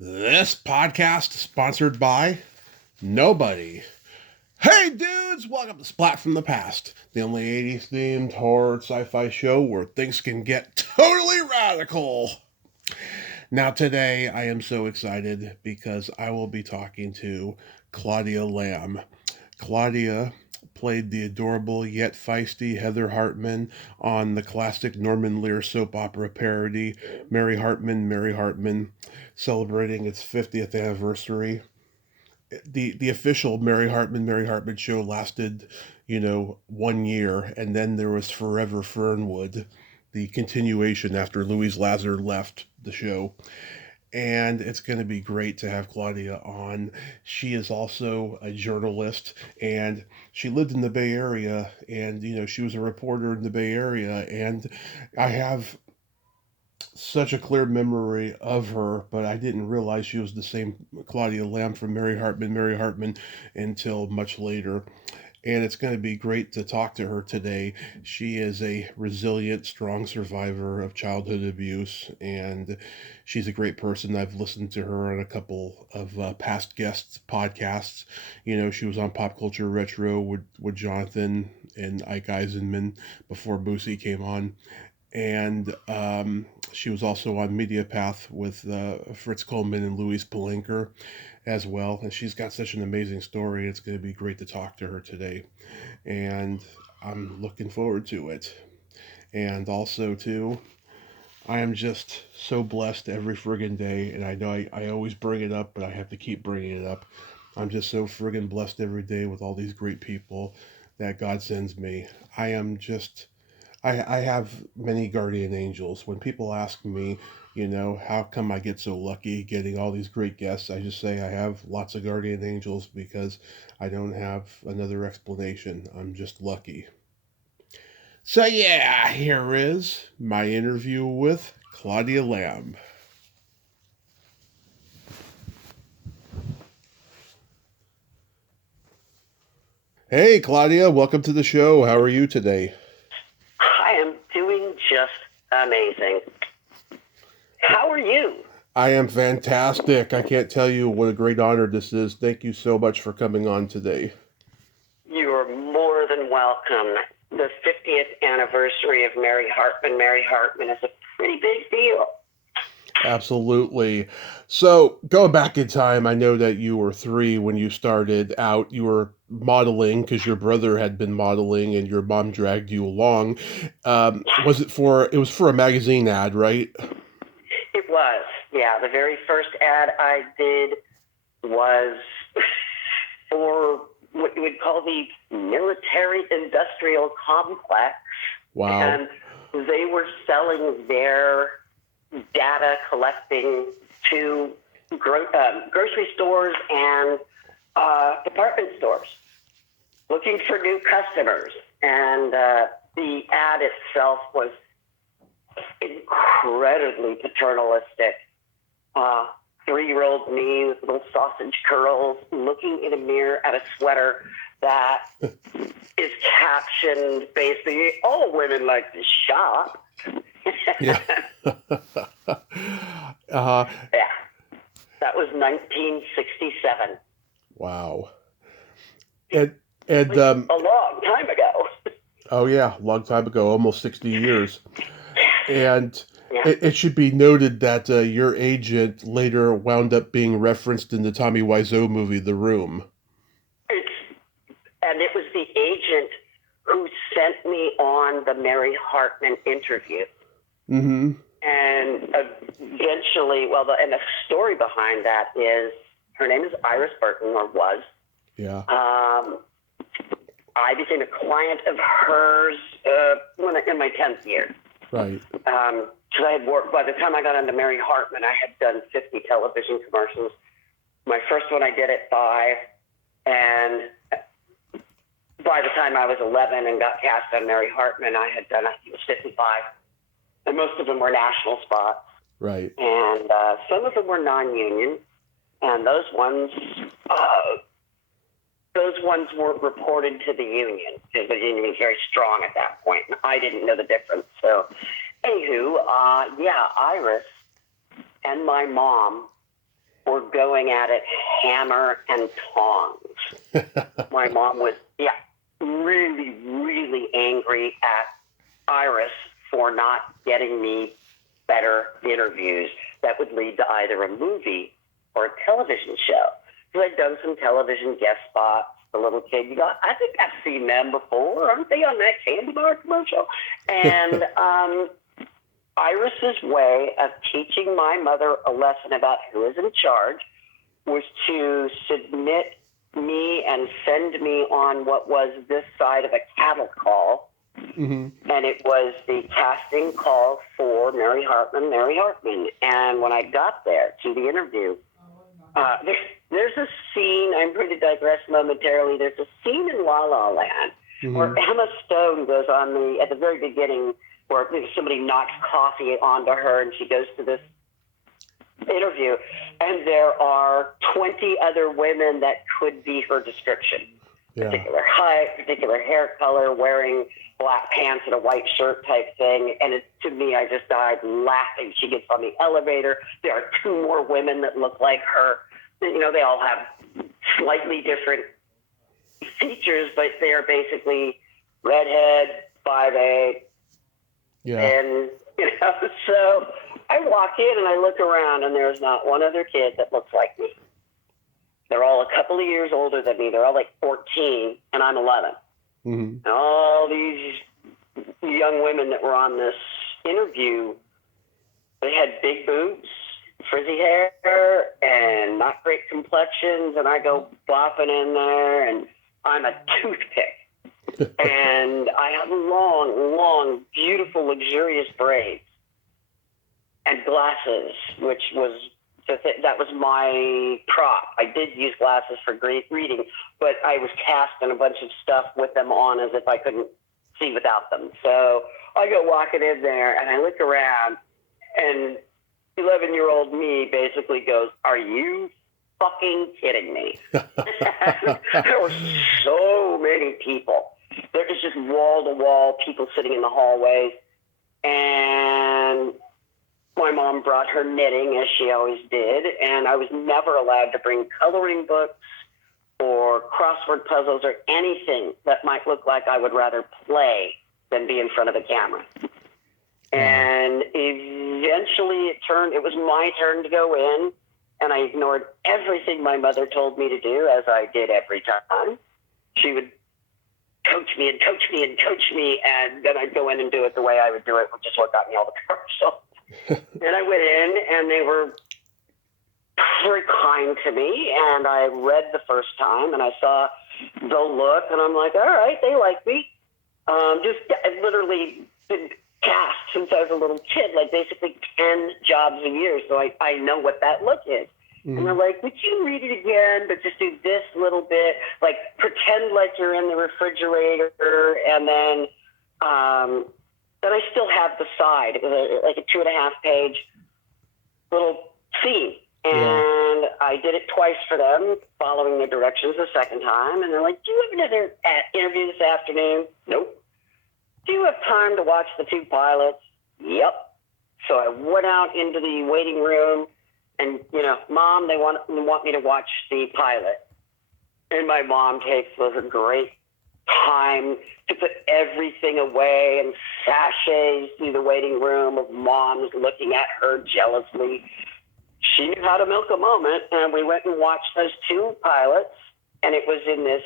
This podcast is sponsored by nobody. Hey dudes, welcome to Splat from the Past, the only 80s themed horror sci-fi show where things can get totally radical. Now today I am so excited because I will be talking to Claudia Lamb. Claudia played the adorable yet feisty Heather Hartman on the classic Norman Lear soap opera parody Mary Hartman, Mary Hartman, celebrating its 50th anniversary. The official Mary Hartman show lasted, 1 year, and then there was Forever Fernwood, the continuation after Louise Lazar left the show. And it's going to be great to have Claudia on. She is also a journalist, and she lived in the Bay Area, and she was a reporter in the Bay Area, and I have such a clear memory of her, but I didn't realize she was the same Claudia Lamb from Mary Hartman until much later. And it's going to be great to talk to her today. She is a resilient, strong survivor of childhood abuse, and she's a great person. I've listened to her on a couple of past guests podcasts. She was on Pop Culture Retro with Jonathan and Ike Eisenman before Boosie came on. And she was also on Media Path with Fritz Coleman and Louise Palanker as well. And she's got such an amazing story. It's going to be great to talk to her today. And I'm looking forward to it. And also, too, I am just so blessed every friggin' day. And I know I always bring it up, but I have to keep bringing it up. I'm just so friggin' blessed every day with all these great people that God sends me. I am just I have many guardian angels. When people ask me, how come I get so lucky getting all these great guests, I just say I have lots of guardian angels because I don't have another explanation. I'm just lucky. So, yeah, here is my interview with Claudia Lamb. Hey, Claudia, welcome to the show. How are you today? I am doing just amazing. How are you? I am fantastic. I can't tell you what a great honor this is. Thank you so much for coming on today. You are more than welcome. The 50th anniversary of Mary Hartman. Mary Hartman is a pretty big deal. Absolutely. So, going back in time, I know that you were 3 when you started out. You were modeling because your brother had been modeling and your mom dragged you along. It was for a magazine ad, right? It was. Yeah, the very first ad I did was for what you would call the military industrial complex. Wow. And they were selling their data collecting to grocery stores and department stores looking for new customers. And the ad itself was incredibly paternalistic. 3-year-old me with little sausage curls looking in a mirror at a sweater that is captioned basically, all women like to shop. Yeah. Yeah. That was 1967. Wow. And a long time ago. Oh yeah, a long time ago, almost 60 years. And Yeah. it should be noted that your agent later wound up being referenced in the Tommy Wiseau movie, The Room. And it was the agent who sent me on the Mary Hartman interview. Mm-hmm. And eventually, and the story behind that is, her name is Iris Burton, or was. Yeah. I became a client of hers in my 10th year. Right. Because I had worked, by the time I got into Mary Hartman, I had done 50 television commercials. My first one I did at 5, and by the time I was 11 and got cast on Mary Hartman, I had done, I think it was 55. And most of them were national spots. Right. And some of them were non-union. And those ones weren't reported to the union, because the union was very strong at that point, and I didn't know the difference. So, anywho, Iris and my mom were going at it hammer and tongs. My mom was, really, really angry at Iris for not getting me better interviews that would lead to either a movie or a television show. Because I'd done some television guest spots. The little kid, I think I've seen them before. Aren't they on that candy bar commercial? And Iris's way of teaching my mother a lesson about who is in charge was to submit me and send me on what was this side of a cattle call. Mm-hmm. And it was the casting call for Mary Hartman. And when I got there to the interview, there's a scene, I'm going to digress momentarily, there's a scene in La La Land where Emma Stone goes on at the very beginning, where somebody knocks coffee onto her and she goes to this interview, and there are 20 other women that could be her description. Yeah. Particular height, particular hair color, wearing black pants and a white shirt type thing. And to me, I just died laughing. She gets on the elevator. There are 2 more women that look like her. They all have slightly different features, but they are basically redhead, 5'8". Yeah. And, so I walk in and I look around and there's not one other kid that looks like me. They're all a couple of years older than me. They're all like 14 and I'm 11. Mm-hmm. And all these young women that were on this interview, they had big boobs, frizzy hair, and not great complexions. And I go bopping in there and I'm a toothpick. And I have long, beautiful, luxurious braids and glasses, which was that was my prop. I did use glasses for great reading, but I was cast in a bunch of stuff with them on as if I couldn't see without them. So I go walking in there and I look around and 11-year-old me basically goes, "Are you fucking kidding me?" There were so many people. There was just wall-to-wall people sitting in the hallways. And my mom brought her knitting, as she always did, and I was never allowed to bring coloring books or crossword puzzles or anything that might look like I would rather play than be in front of a camera. And eventually it was my turn to go in, and I ignored everything my mother told me to do, as I did every time. She would coach me, and then I'd go in and do it the way I would do it, which is what got me all the commercials. And I went in, and they were very kind to me, and I read the first time, and I saw the look, and I'm like, all right, they like me. I've literally been cast since I was a little kid, like basically 10 jobs a year, so I know what that look is. And they're like, would you read it again, but just do this little bit, like pretend like you're in the refrigerator, and then I still have the side. It was like a 2.5-page little scene. And I did it twice for them, following the directions the second time. And they're like, do you have another interview this afternoon? Nope. Do you have time to watch the 2 pilots? Yep. So I went out into the waiting room, and, Mom, they want me to watch the pilot. And my mom takes a great time to put everything away and sashays through the waiting room of moms looking at her jealously. She knew how to milk a moment, and we went and watched those 2 pilots, and it was in this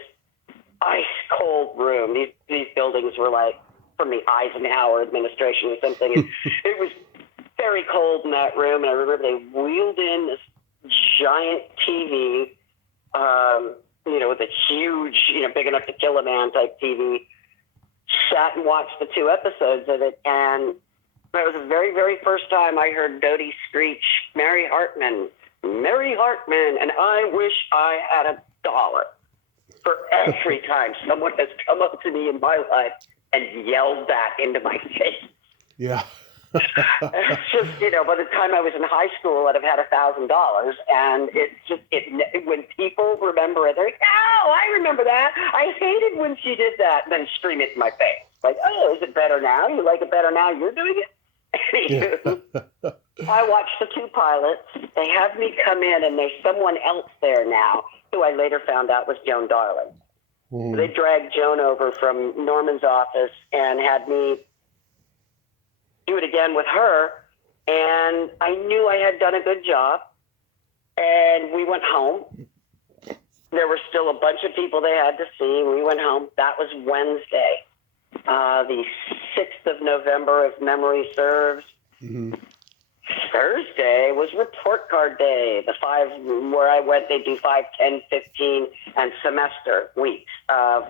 ice-cold room. These buildings were like from the Eisenhower administration or something. And it was very cold in that room, and I remember they wheeled in this giant TV, with a huge, big enough to kill a man type TV, sat and watched the 2 episodes of it, and that was the very, very first time I heard Dodie screech, Mary Hartman, and I wish I had $1 for every time someone has come up to me in my life and yelled that into my face. Yeah. It's just, by the time I was in high school, I'd have had $1,000. And it's just, when people remember it, they're like, oh, I remember that. I hated when she did that. And then scream it in my face. Like, oh, is it better now? You like it better now? You're doing it? I watched the 2 pilots. They have me come in, and there's someone else there now who I later found out was Joan Darling. Mm. They dragged Joan over from Norman's office and had me do it again with her. And I knew I had done a good job. And we went home. There were still a bunch of people they had to see. We went home. That was Wednesday, the 6th of November, if memory serves. Mm-hmm. Thursday was report card day. The 5 where I went, they do 5, 10, 15, and semester weeks of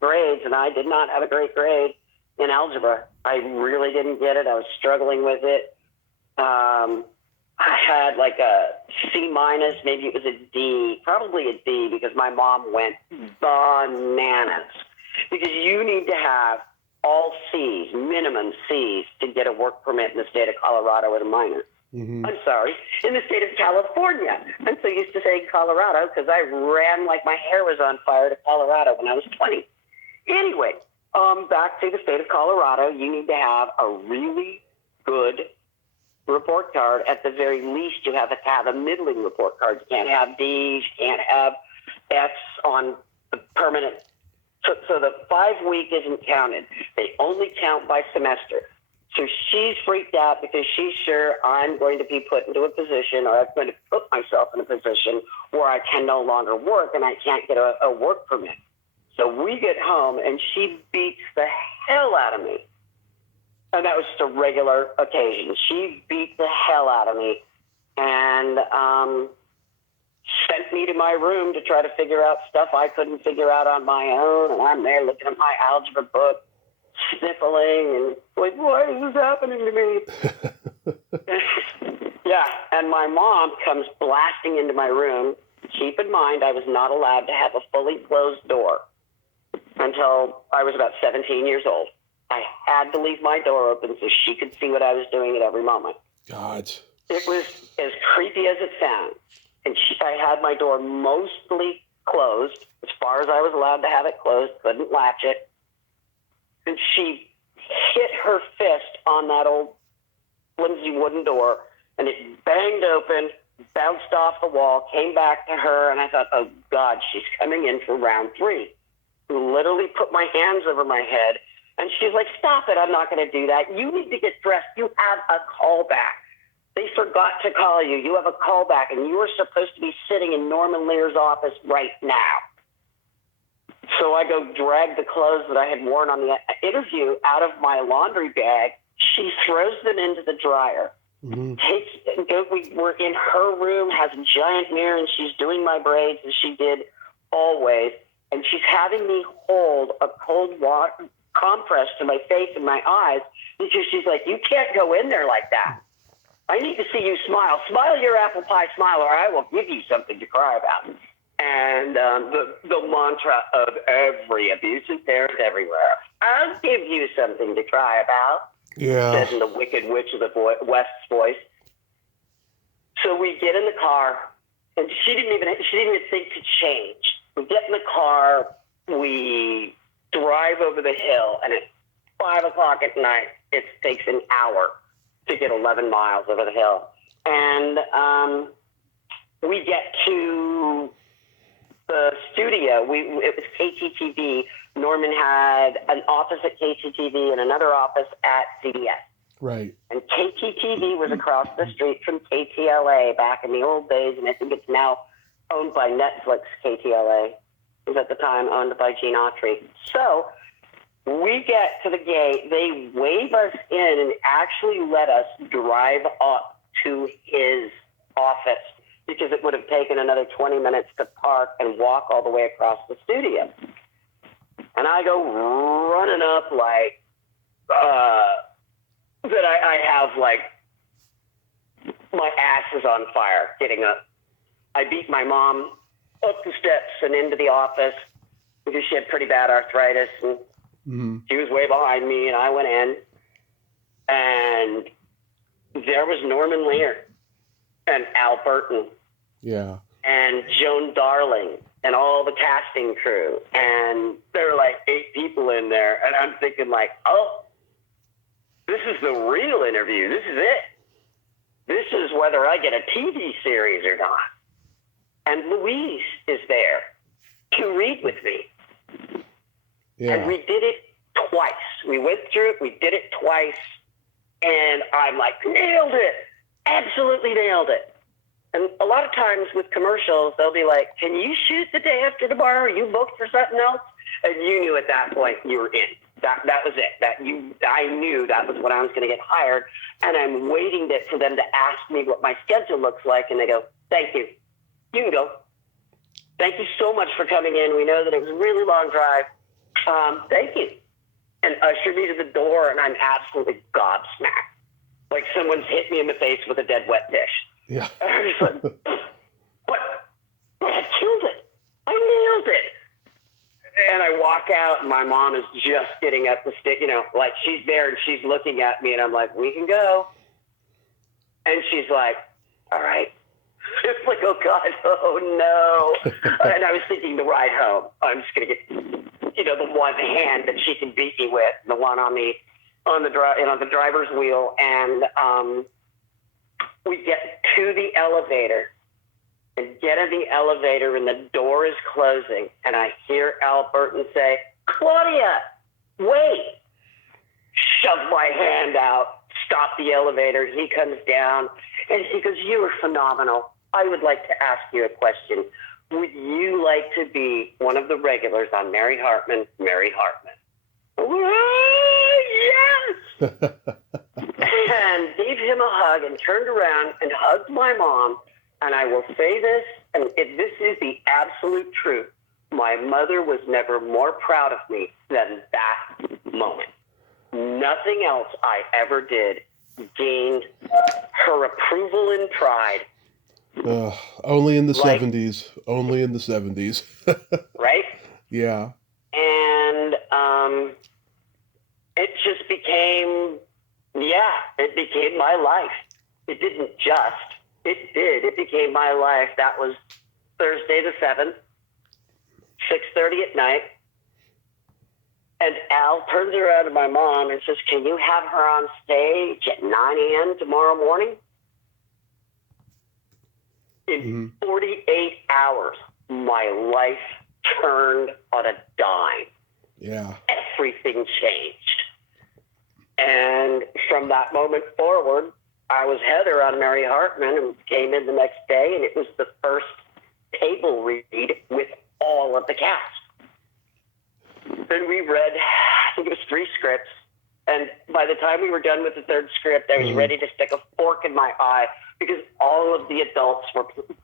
grades, and I did not have a great grade in algebra. I really didn't get it. I was struggling with it. I had like a C minus, maybe it was a D, probably a D, because my mom went bananas. Because you need to have all C's, minimum C's, to get a work permit in the state of Colorado with a minor. Mm-hmm. I'm sorry, in the state of California. I'm so used to saying Colorado because I ran like my hair was on fire to Colorado when I was 20. Anyway, back to the state of Colorado, you need to have a really good report card. At the very least, you have to have a middling report card. You can't have D's, you can't have F's on the permanent. So the 5-week isn't counted. They only count by semester. So she's freaked out because she's sure I'm going to be put into a position, or I'm going to put myself in a position where I can no longer work and I can't get a work permit. So we get home and she beats the hell out of me. And that was just a regular occasion. She beat the hell out of me and sent me to my room to try to figure out stuff I couldn't figure out on my own. And I'm there looking at my algebra book, sniffling, and like, why is this happening to me? Yeah, and my mom comes blasting into my room. Keep in mind, I was not allowed to have a fully closed door until I was about 17 years old. I had to leave my door open so she could see what I was doing at every moment. God. It was as creepy as it sounds. And I had my door mostly closed, as far as I was allowed to have it closed, couldn't latch it. And she hit her fist on that old flimsy wooden door, and it banged open, bounced off the wall, came back to her, and I thought, oh, God, she's coming in for round 3. Literally put my hands over my head, and she's like, stop it, I'm not going to do that. You need to get dressed. You have a callback. They forgot to call you. You have a callback, and you were supposed to be sitting in Norman Lear's office right now. So I go drag the clothes that I had worn on the interview out of my laundry bag. She throws them into the dryer. Mm-hmm. We're in her room, has a giant mirror, and she's doing my braids as she did always. And she's having me hold a cold water compress to my face and my eyes because she's like, you can't go in there like that. I need to see you smile. Smile your apple pie smile, or I will give you something to cry about. And the mantra of every abusive parent everywhere, I'll give you something to cry about, said in the Wicked Witch of the West's voice. So we get in the car, and she didn't even think to change. We get in the car, we drive over the hill, and at 5 o'clock at night, it takes an hour to get 11 miles over the hill. And we get to the studio. It was KTTV. Norman had an office at KTTV and another office at CBS. Right. And KTTV was across the street from KTLA back in the old days, and I think it's now owned by Netflix. KTLA was at the time owned by Gene Autry. So we get to the gate. They wave us in and actually let us drive up to his office because it would have taken another 20 minutes to park and walk all the way across the studio. And I go running up like that I have like my ass is on fire getting up. I beat my mom up the steps and into the office because she had pretty bad arthritis, and she was way behind me, and I went in, and there was Norman Lear and Al Burton. Yeah. And Joan Darling and all the casting crew. And there were like 8 people in there. And I'm thinking like, oh, this is the real interview. This is it. this is whether I get a TV series or not. And Louise is there to read with me. Yeah. And we did it twice. We went through it. We did it twice. And I'm like, nailed it. Absolutely nailed it. And a lot of times with commercials, they'll be like, can you shoot the day after tomorrow? Are you booked for something else? And you knew at that point you were in. That was it. I knew that was when I was going to get hired. And I'm waiting for them to ask me what my schedule looks like. And they go, thank you. You can go. Thank you so much for coming in. We know that it was a really long drive. Thank you. And ushered me to the door, and I'm absolutely gobsmacked. Like someone's hit me in the face with a dead wet dish. Yeah. And I was like, what? I killed it. I nailed it. And I walk out, and my mom is just getting up the stick, like she's there, and she's looking at me, and I'm like, we can go. And she's like, all right. It's like, oh, God, oh, no. And I was thinking the ride home, I'm just going to get, the one hand that she can beat me with, the one on the driver's wheel. And we get to the elevator and get in the elevator, and the door is closing. And I hear Al Burton say, Claudia, wait. Shove my hand out, stop the elevator. He comes down, and he goes, you were phenomenal. I would like to ask you a question. Would you like to be one of the regulars on Mary Hartman? Mary Hartman. Yes! And gave him a hug and turned around and hugged my mom. And I will say this, and this is the absolute truth. My mother was never more proud of me than that moment. Nothing else I ever did gained her approval and pride. Only in the 70s. Only in the 70s. Right? Yeah. And it just became, it became my life. It didn't just, it did. It became my life. That was Thursday the 7th, 6:30 at night. And Al turns around to my mom and says, can you have her on stage at 9 a.m. tomorrow morning? In 48 hours, my life turned on a dime. Yeah. Everything changed. And from that moment forward, I was Heather on Mary Hartman and came in the next day, and it was the first table read with all of the cast. And we read, I think it was 3 scripts. And by the time we were done with the 3rd script, I was ready to stick a fork in my eye because all of the adults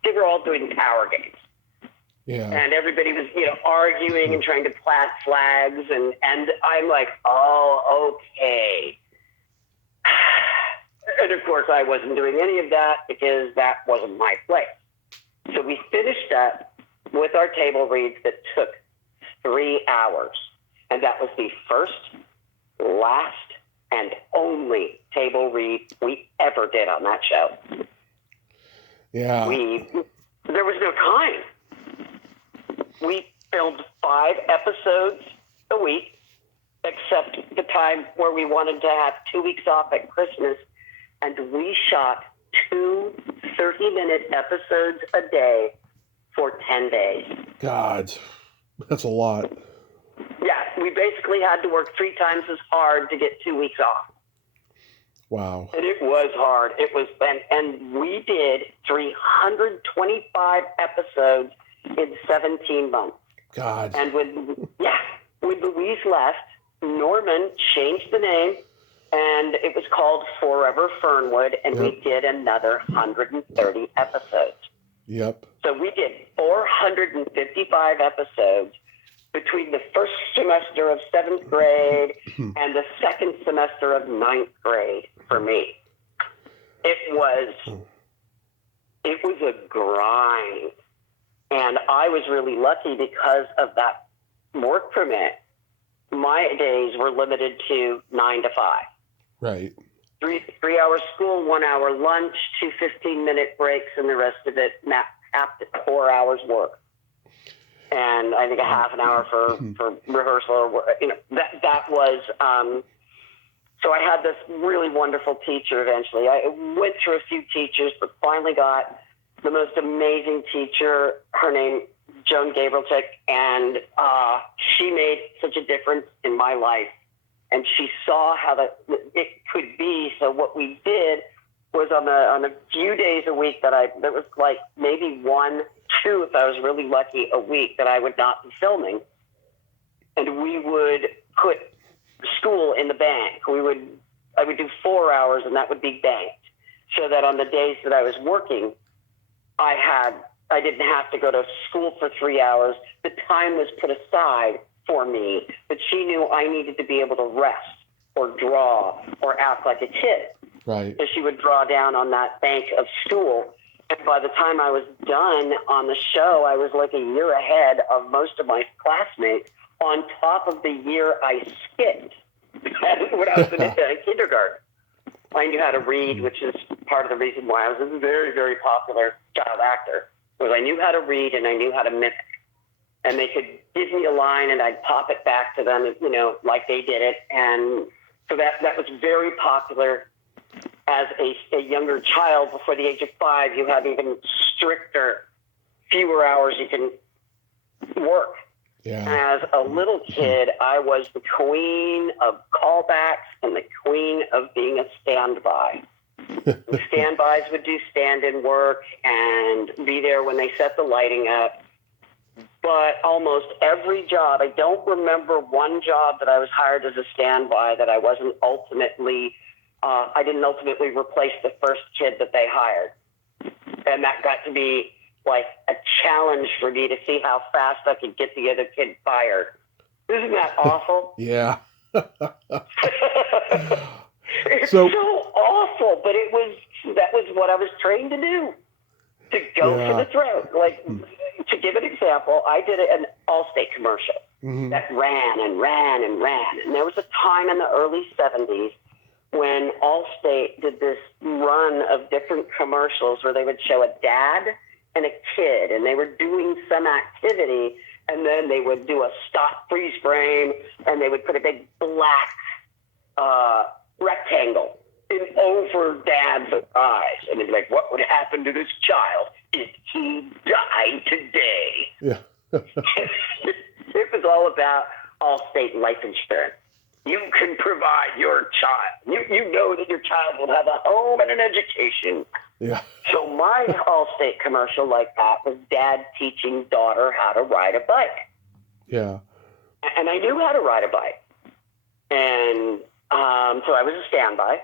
they were all doing power games. Yeah. And everybody was, arguing and trying to plant flags. And I'm like, oh, okay. And of course, I wasn't doing any of that because that wasn't my place. So we finished up with our table reads that took 3 hours. And that was the first, last, and only table read we ever did on that show. Yeah. There was no time. We filmed 5 episodes a week, except the time where we wanted to have 2 weeks off at Christmas, and we shot 2 30-minute episodes a day for 10 days. God, that's a lot. Yeah, we basically had to work 3 times as hard to get 2 weeks off. Wow. And it was hard. It was, and we did 325 episodes in 17 months. God. And when Louise left, Norman changed the name, and it was called Forever Fernwood, and we did another 130 episodes. Yep. So we did 455 episodes between the first semester of 7th grade and the second semester of 9th grade for me. It was a grind. And I was really lucky because of that work permit. My days were limited to 9 to 5. Right. 3 hours school, 1 hour lunch, 2 15-minute breaks, and the rest of it, 4 hours work. And I think a half an hour for rehearsal. Or, that was So I had this really wonderful teacher eventually. I went through a few teachers, but finally got the most amazing teacher. Her name, Joan Gabrielczyk, and she made such a difference in my life. And she saw how it could be. So what we did was on a few days a week there was like maybe 1, 2, if I was really lucky, a week that I would not be filming. And we would put school in the bank. I would do 4 hours, and that would be banked, so that on the days that I was working, I didn't have to go to school for 3 hours. The time was put aside for me, but she knew I needed to be able to rest or draw or act like a kid. Right. So she would draw down on that bank of school. And by the time I was done on the show, I was like a year ahead of most of my classmates, on top of the year I skipped when I was in kindergarten. I knew how to read, which is part of the reason why I was a very, very popular child actor, was I knew how to read and I knew how to mimic. And they could give me a line and I'd pop it back to them, like they did it. And so that was very popular. As a younger child, before the age of 5, you have even stricter, fewer hours you can work. Yeah. As a little kid, I was the queen of callbacks and the queen of being a standby. The standbys would do stand-in work and be there when they set the lighting up. But almost every job, I don't remember one job that I was hired as a standby that I wasn't ultimately, I didn't ultimately replace the first kid that they hired. And that got to be like a challenge for me to see how fast I could get the other kid fired. Isn't that awful? Yeah. It's so awful, but that was what I was trained to do, to go for the throat. Like, to give an example, I did an Allstate commercial that ran and ran and ran. And there was a time in the early 70s when Allstate did this run of different commercials where they would show a dad and a kid, and they were doing some activity, and then they would do a stop freeze frame, and they would put a big black rectangle over dad's eyes, and they'd be like, what would happen to this child if he died today? Yeah. It was all about Allstate life insurance. You can provide your child. You know that your child will have a home and an education. Yeah. So my Allstate commercial like that was dad teaching daughter how to ride a bike. Yeah. And I knew how to ride a bike. And so I was a standby.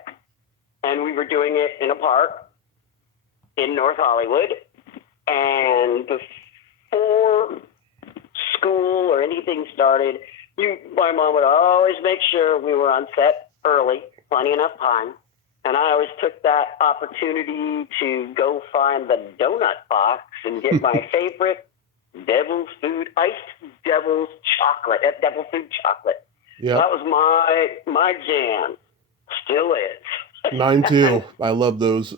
And we were doing it in a park in North Hollywood. And before school or anything started, my mom would always make sure we were on set early, plenty enough time. And I always took that opportunity to go find the donut box and get my favorite iced devil's food chocolate. Yeah. That was my jam. Still is. Mine too. I love those.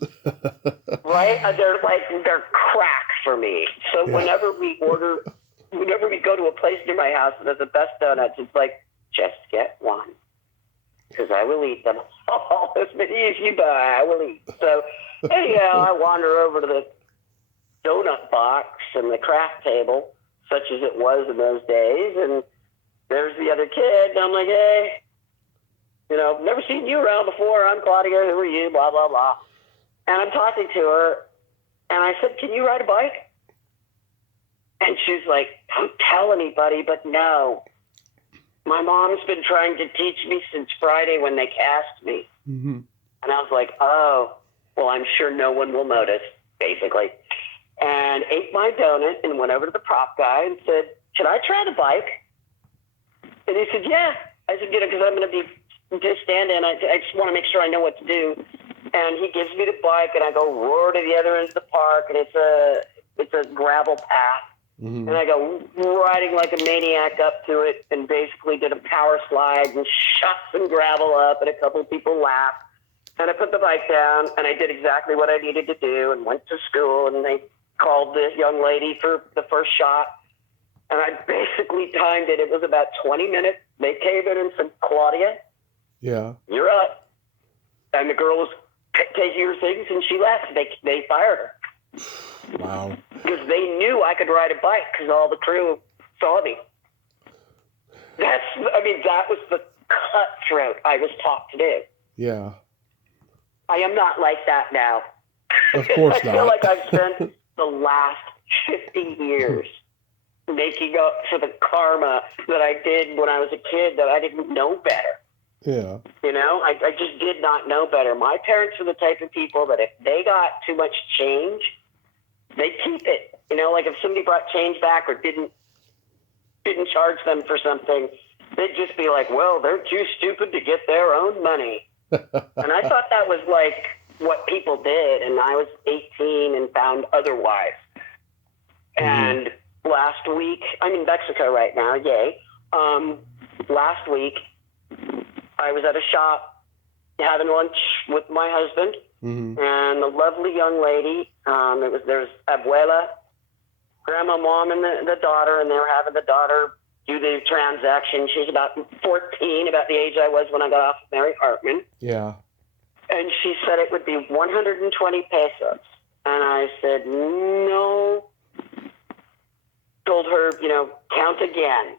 Right? They're crack for me. So whenever we go to a place near my house that has the best donuts, it's like, just get one, because I will eat them. Oh, as many as you buy, I will eat. So anyhow, I wander over to the donut box and the craft table, such as it was in those days, and there's the other kid, and I'm like, hey, never seen you around before. I'm Claudia. Who are you? Blah, blah, blah. And I'm talking to her, and I said, can you ride a bike? And she's like, don't tell anybody, but no. My mom's been trying to teach me since Friday when they cast me. Mm-hmm. And I was like, oh, well, I'm sure no one will notice, basically. And ate my donut and went over to the prop guy and said, can I try the bike? And he said, yeah. I said, because I'm going to be just standing. I just want to make sure I know what to do. And he gives me the bike, and I go roar to the other end of the park, and it's a gravel path. Mm-hmm. And I go riding like a maniac up to it and basically did a power slide and shot some gravel up, and a couple of people laughed. And I put the bike down, and I did exactly what I needed to do and went to school, and they called this young lady for the first shot. And I basically timed it. It was about 20 minutes. They came in and said, Claudia, Yeah. You're up. And the girl was taking her things, and she left. They fired her. Wow. Because they knew I could ride a bike because all the crew saw me. That was the cutthroat I was taught to do. Yeah. I am not like that now. Of course I not. feel like I've spent the last 50 years making up for the karma that I did when I was a kid that I didn't know better. Yeah. You know, I just did not know better. My parents were the type of people that if they got too much change, they'd keep it. You know, like if somebody brought change back or didn't charge them for something, they'd just be like, well, they're too stupid to get their own money. And I thought that was like what people did, and I was 18 and found otherwise. And last week, I'm in Mexico right now, yay. Last week, I was at a shop having lunch with my husband and a lovely young lady. There's abuela, grandma, mom, and the daughter, and they were having the daughter do the transaction. She's about 14, about the age I was when I got off of Mary Hartman. Yeah. And she said it would be 120 pesos. And I said, no. Told her, count again.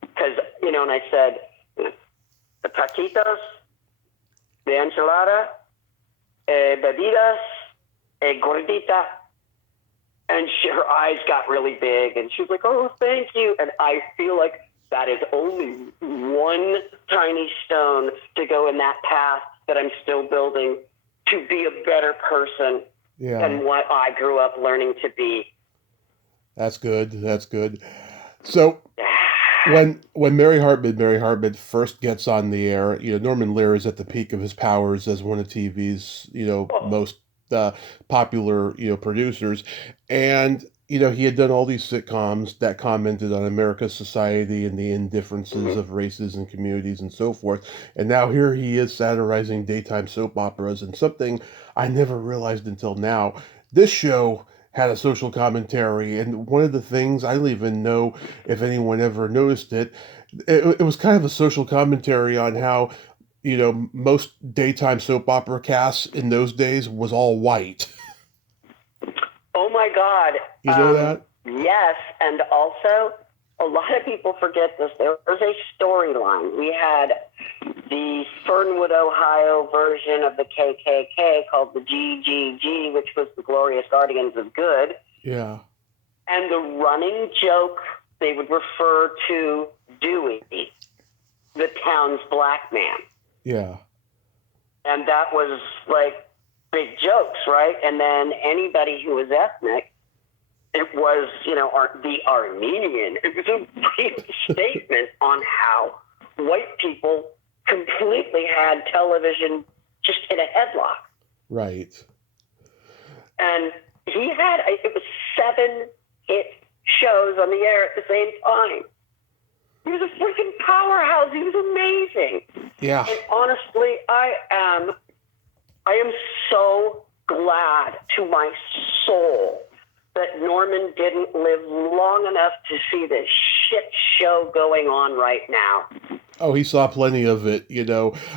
Because, and I said, the taquitos, the enchilada, bebidas, gordita. And her eyes got really big, and she was like, oh, thank you. And I feel like that is only one tiny stone to go in that path that I'm still building to be a better person than what I grew up learning to be. That's good. That's good. So when Mary Hartman first gets on the air, Norman Lear is at the peak of his powers as one of TV's, most popular, producers. And, he had done all these sitcoms that commented on America's society and the indifferences of races and communities and so forth. And now here he is satirizing daytime soap operas, and something I never realized until now. This show had a social commentary, and one of the things, I don't even know if anyone ever noticed it was kind of a social commentary on how, most daytime soap opera casts in those days was all white. Oh my God. You know that? Yes, and also, a lot of people forget this. There was a storyline. We had the Fernwood, Ohio version of the KKK called the GGG, which was the Glorious Guardians of Good. Yeah. And the running joke, they would refer to Dewey, the town's black man. Yeah. And that was like big jokes, right? And then anybody who was ethnic, it was, the Armenian. It was a brief statement on how white people completely had television just in a headlock. Right. And he had, it was 7 hit shows on the air at the same time. He was a freaking powerhouse. He was amazing. Yeah. And honestly, I am so glad to my soul that Norman didn't live long enough to see this shit show going on right now. Oh, he saw plenty of it,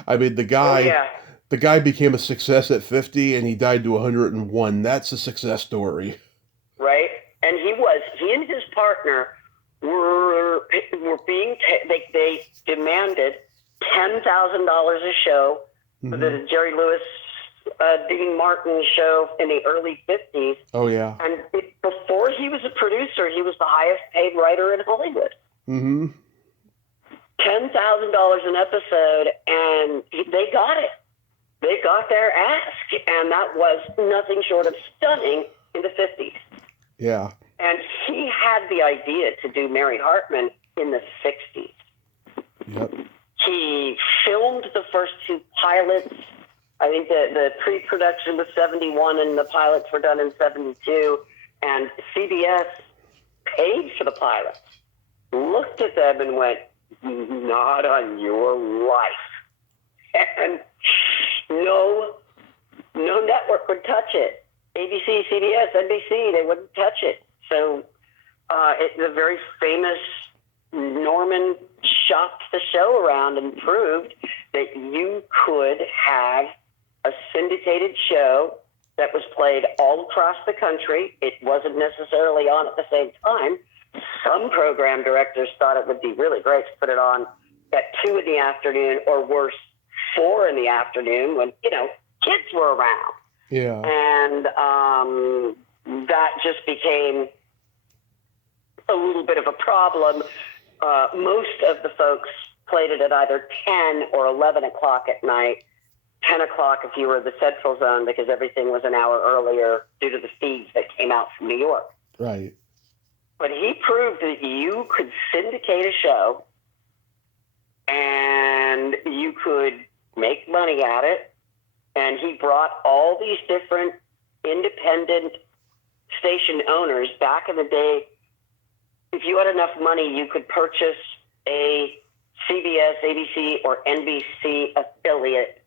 I mean, the guy became a success at 50 and he died to 101. That's a success story. Right? And he and his partner were being, they demanded $10,000 a show for the Jerry Lewis, Dean Martin show in the early 50s. Oh, yeah. And before he was a producer, he was the highest paid writer in Hollywood. Mm-hmm. $10,000 an episode, and they got it. They got their ask, and that was nothing short of stunning in the 50s. Yeah. And he had the idea to do Mary Hartman in the 60s. Yep. He filmed the first 2 pilots. I think the pre-production was 71 and the pilots were done in 72. And CBS paid for the pilots, looked at them and went, not on your life. And no network would touch it. ABC, CBS, NBC, they wouldn't touch it. So the very famous Norman shopped the show around and proved that you could have a syndicated show that was played all across the country. It wasn't necessarily on at the same time. Some program directors thought it would be really great to put it on at 2 in the afternoon, or worse, 4 in the afternoon when, kids were around. Yeah. And that just became a little bit of a problem. Most of the folks played it at either 10 or 11 o'clock at night. 10 o'clock if you were in the Central Zone, because everything was an hour earlier due to the feeds that came out from New York. Right. But he proved that you could syndicate a show and you could make money at it. And he brought all these different independent station owners. Back in the day, if you had enough money, you could purchase a CBS, ABC, or NBC affiliate.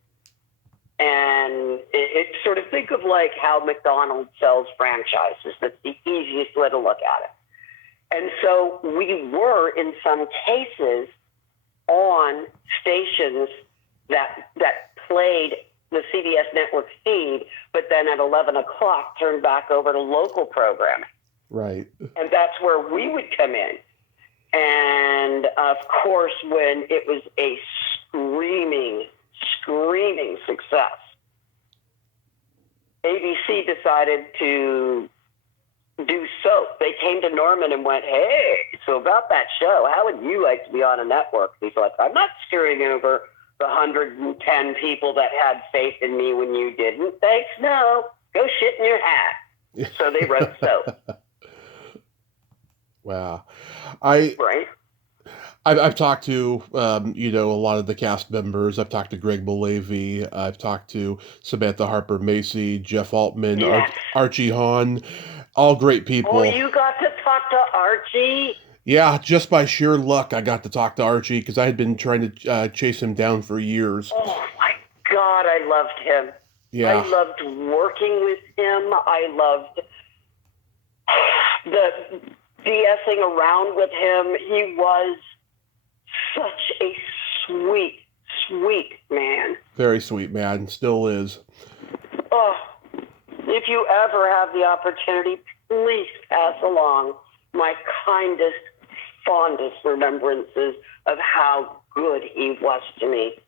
And it sort of, think of like how McDonald's sells franchises. That's the easiest way to look at it. And so we were, in some cases, on stations that played the CBS network feed, but then at 11 o'clock turned back over to local programming. Right. And that's where we would come in. And, of course, when it was a screaming success, ABC decided to do soap. They came to Norman and went, hey, so about that show, how would you like to be on a network? He's like, I'm not screwing over the 110 people that had faith in me when you didn't. Thanks, no. Go shit in your hat. So they wrote soap. Wow. Right. I've talked to, a lot of the cast members. I've talked to Greg Malavy. I've talked to Samantha Harper Macy, Jeff Altman, Yes. Archie Hahn, all great people. Oh, you got to talk to Archie? Yeah, just by sheer luck, I got to talk to Archie because I had been trying to chase him down for years. Oh, my God, I loved him. Yeah. I loved working with him. I loved the BSing around with him. He was such a sweet man. Very sweet man, still is. Oh, if you ever have the opportunity, please pass along my kindest, fondest remembrances of how good he was to me.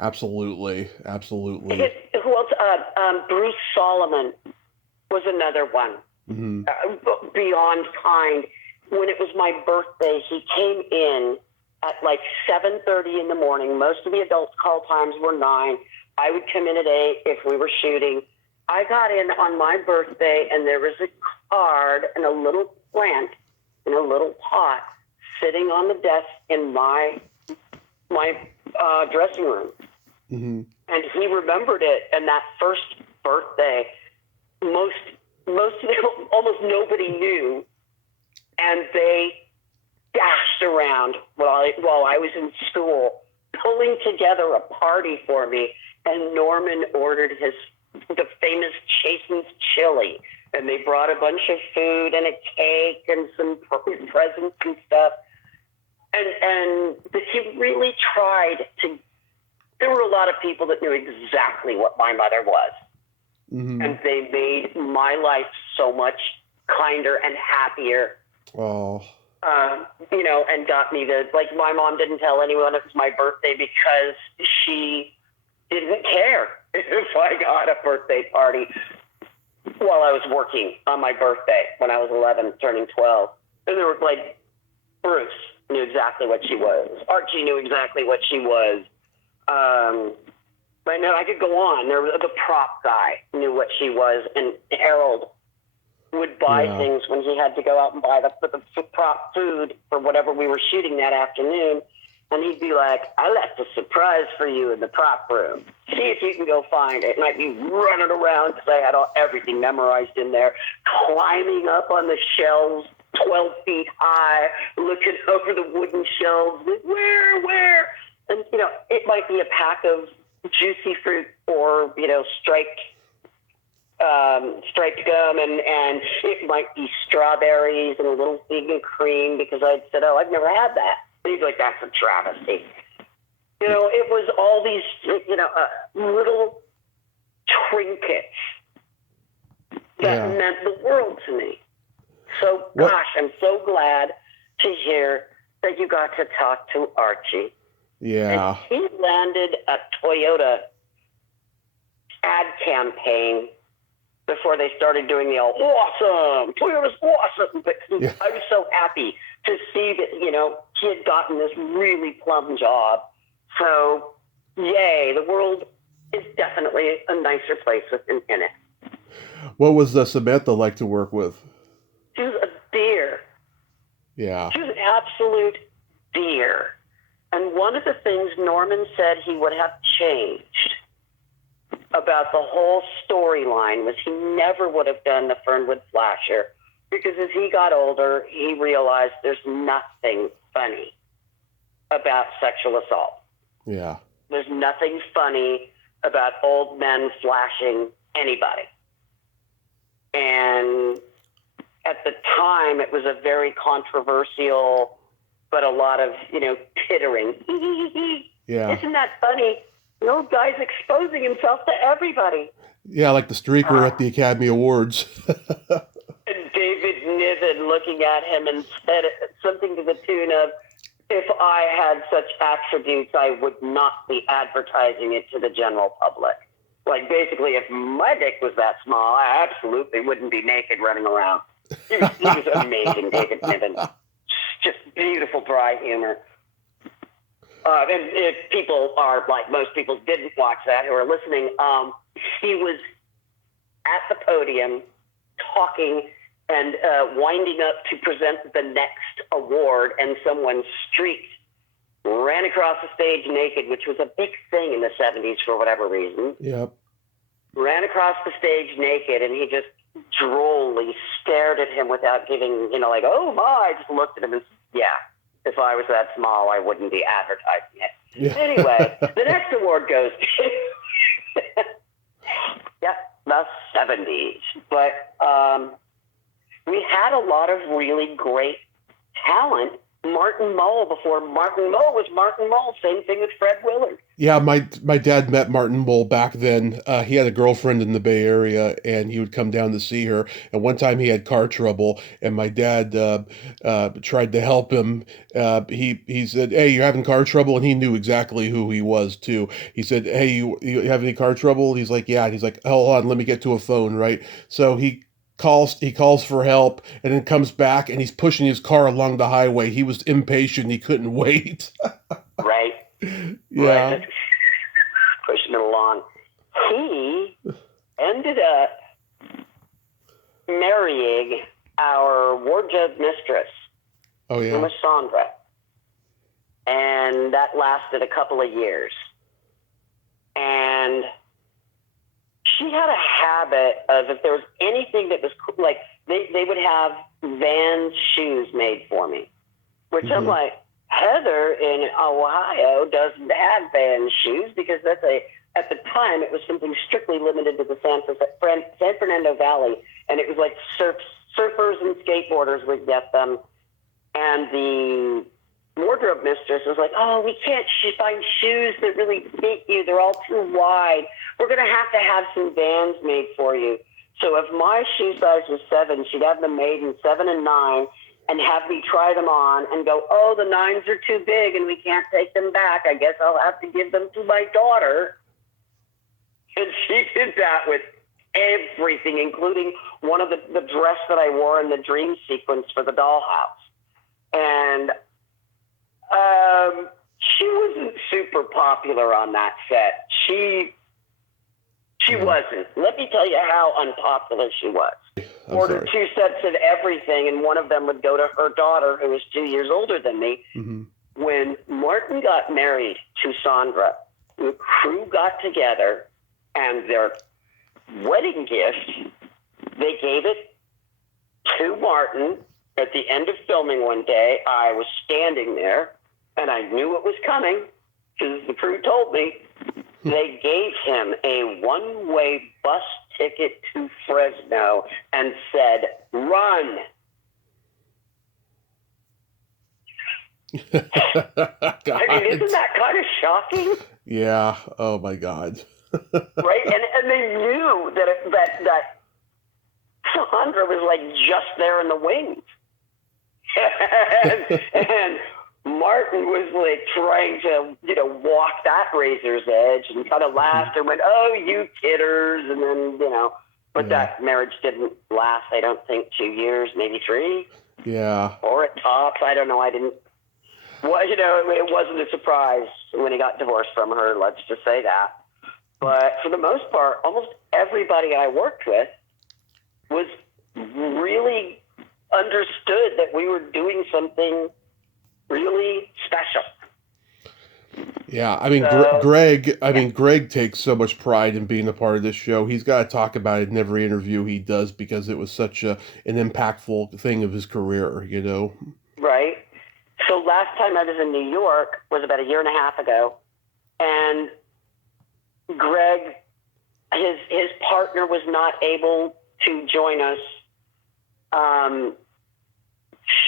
Absolutely. Who else? Bruce Solomon was another one. Mm-hmm. Beyond kind. When it was my birthday, he came in at like 7:30 in the morning. Most of the adult call times were 9. I would come in at 8 if we were shooting. I got in on my birthday, and there was a card and a little plant in a little pot sitting on the desk in my dressing room. Mm-hmm. And he remembered it. And that first birthday, almost nobody knew, and they dashed around while I was in school, pulling together a party for me. And Norman ordered the famous Chasen's chili, and they brought a bunch of food and a cake and some presents and stuff. And he really tried to. There were a lot of people that knew exactly what my mother was. Mm-hmm. And they made my life so much kinder and happier. Oh. And got me my mom didn't tell anyone it was my birthday because she didn't care if I got a birthday party while I was working on my birthday when I was 11, turning 12. And there were Bruce knew exactly what she was. Archie knew exactly what she was. But no, I could go on. The prop guy knew what she was, and Harold would buy things when he had to go out and buy the prop food for whatever we were shooting that afternoon. And he'd be like, I left a surprise for you in the prop room. See if you can go find it. And I'd be running around because I had everything memorized in there, climbing up on the shelves 12 feet high, looking over the wooden shelves. Where? And, it might be a pack of juicy fruit or, striped gum, and it might be strawberries and a little fig and cream because I'd said, I've never had that. And he'd be like, that's a travesty. You know, it was all these, little trinkets that meant the world to me. So, gosh, I'm so glad to hear that you got to talk to Archie. Yeah. And he landed a Toyota ad campaign before they started doing the awesome, Toyota's awesome. But I was so happy to see that, he had gotten this really plum job. So, yay, the world is definitely a nicer place with him in it. What was Samantha like to work with? She was a dear. Yeah. She was an absolute dear. And one of the things Norman said he would have changed about the whole storyline was he never would have done the Fernwood Flasher, because as he got older, he realized there's nothing funny about sexual assault. Yeah. There's nothing funny about old men flashing anybody. And at the time, it was a very controversial, but a lot of, tittering. Yeah. Isn't that funny? The old guy's exposing himself to everybody. Yeah, like the streaker at the Academy Awards. And David Niven looking at him and said something to the tune of, if I had such attributes, I would not be advertising it to the general public. Like, basically, if my dick was that small, I absolutely wouldn't be naked running around. He was amazing, David Niven. Just beautiful, dry humor. And if people are, like most people didn't watch that who are listening, he was at the podium talking and winding up to present the next award, and someone ran across the stage naked, which was a big thing in the 70s for whatever reason. Yep. Ran across the stage naked, and he just drolly stared at him without giving, like, oh my, just looked at him and said, yeah, if I was that small, I wouldn't be advertising it. Yeah. Anyway, the next award goes to, the 70s. But we had a lot of really great talent. Martin Mull, before Martin Mull was Martin Mull. Same thing with Fred Willard. Yeah, my dad met Martin Mull back then. He had a girlfriend in the Bay Area, and he would come down to see her. And one time he had car trouble, and my dad tried to help him. He said, "Hey, you're having car trouble," and he knew exactly who he was too. He said, "Hey, you have any car trouble?" He's like, "Yeah." And he's like, "Hold on, let me get to a phone." Right, so he calls for help, and then comes back, and he's pushing his car along the highway. He was impatient. He couldn't wait. Right. Yeah. Right. Pushing it along. He ended up marrying our wardrobe mistress. Oh, yeah. Her name was Sandra. And that lasted a couple of years. And she had a habit of, if there was anything that was cool, like they would have Vans shoes made for me, which I'm like, Heather in Ohio doesn't have Vans shoes, because at the time it was something strictly limited to the San Fernando Valley, and it was like surfers and skateboarders would get them. And the wardrobe mistress was like, oh, we can't find shoes that really fit you. They're all too wide. We're going to have some Vans made for you. So if my shoe size was 7, she'd have them made in 7 and 9 and have me try them on and go, oh, the 9s are too big and we can't take them back. I guess I'll have to give them to my daughter. And she did that with everything, including one of the dress that I wore in the dream sequence for the dollhouse. And she wasn't super popular on that set. She wasn't. Let me tell you how unpopular she was. Ordered 2 sets of everything, and one of them would go to her daughter, who was 2 years older than me. Mm-hmm. When Martin got married to Sandra, the crew got together, and their wedding gift, they gave it to Martin. At the end of filming one day, I was standing there, and I knew it was coming, because the crew told me. They gave him a one-way bus ticket to Fresno and said, run. I mean, isn't that kind of shocking? Yeah. Oh my God. Right? And they knew that Sandra was like just there in the wings. and Martin was like trying to, walk that razor's edge and kind of laughed and went, "Oh, you kidders." And then, but that marriage didn't last, I don't think, 2 years, maybe 3. Yeah. Or at tops. I don't know. Well, it wasn't a surprise when he got divorced from her. Let's just say that. But for the most part, almost everybody I worked with was really understood that we were doing something really special. Yeah, I mean, Greg takes so much pride in being a part of this show. He's got to talk about it in every interview he does because it was such an impactful thing of his career, Right. So last time I was in New York was about 1.5 years ago, and Greg, his partner was not able to join us.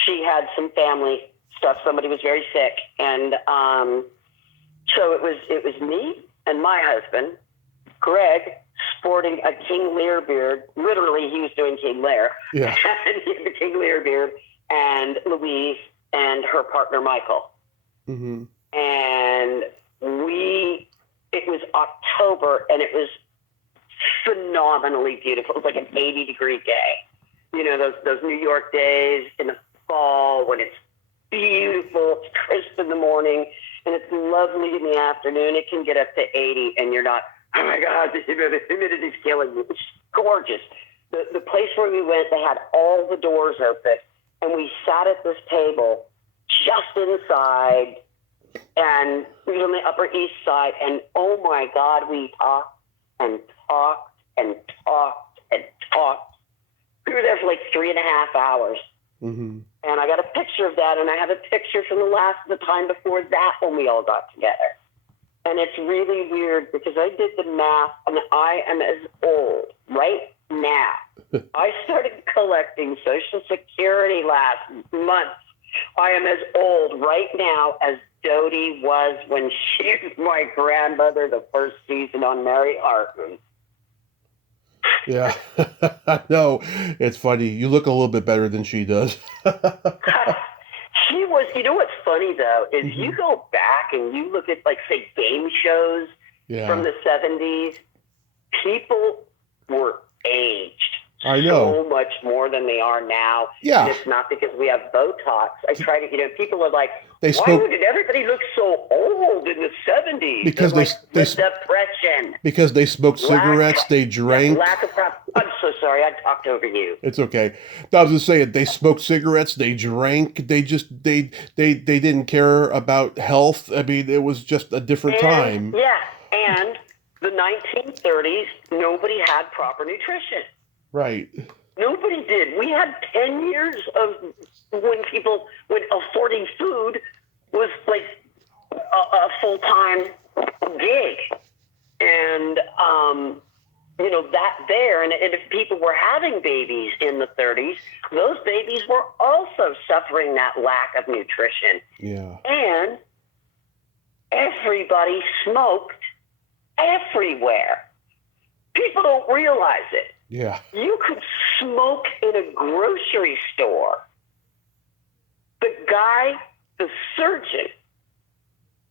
She had some family stuff. Somebody was very sick, and so it was me and my husband, Greg, sporting a King Lear beard. Literally, he was doing King Lear. Yeah. And he had the King Lear beard, and Louise and her partner Michael. Mm-hmm. And it was October, and it was phenomenally beautiful. It was like an 80-degree day. Those New York days in the fall when it's beautiful, it's crisp in the morning, and it's lovely in the afternoon. It can get up to 80, and you're not, oh my God, the humidity's killing me. It's just gorgeous. The place where we went, they had all the doors open, and we sat at this table just inside, and we was on the Upper East Side, and oh my God, we talked and talked and talked and talked. We were there for like 3.5 hours. Mm-hmm. And I got a picture of that, and I have a picture from the time before that when we all got together. And it's really weird because I did the math, and I am as old right now. I started collecting Social Security last month. I am as old right now as Dodie was when she was my grandmother the first season on Mary Hartman. Yeah. No, it's funny. You look a little bit better than she does. She was, what's funny though, is you go back and you look at, like, say, game shows from the 70s, people were aged so much more than they are now. Yeah. And it's not because we have Botox. I try to, people are like, why did everybody look so old in the 70s? Because the depression. Because they smoked cigarettes, they drank. Lack of I'm so sorry, I talked over you. It's okay. I was just saying, they smoked cigarettes, they drank, they didn't care about health. I mean, it was just a different time. Yeah, and the 1930s, nobody had proper nutrition. Right. Nobody did. We had 10 years of when affording food was like a full-time gig. And, that there, and if people were having babies in the 30s, those babies were also suffering that lack of nutrition. Yeah. And everybody smoked everywhere. People don't realize it. Yeah. You could smoke in a grocery store. The surgeon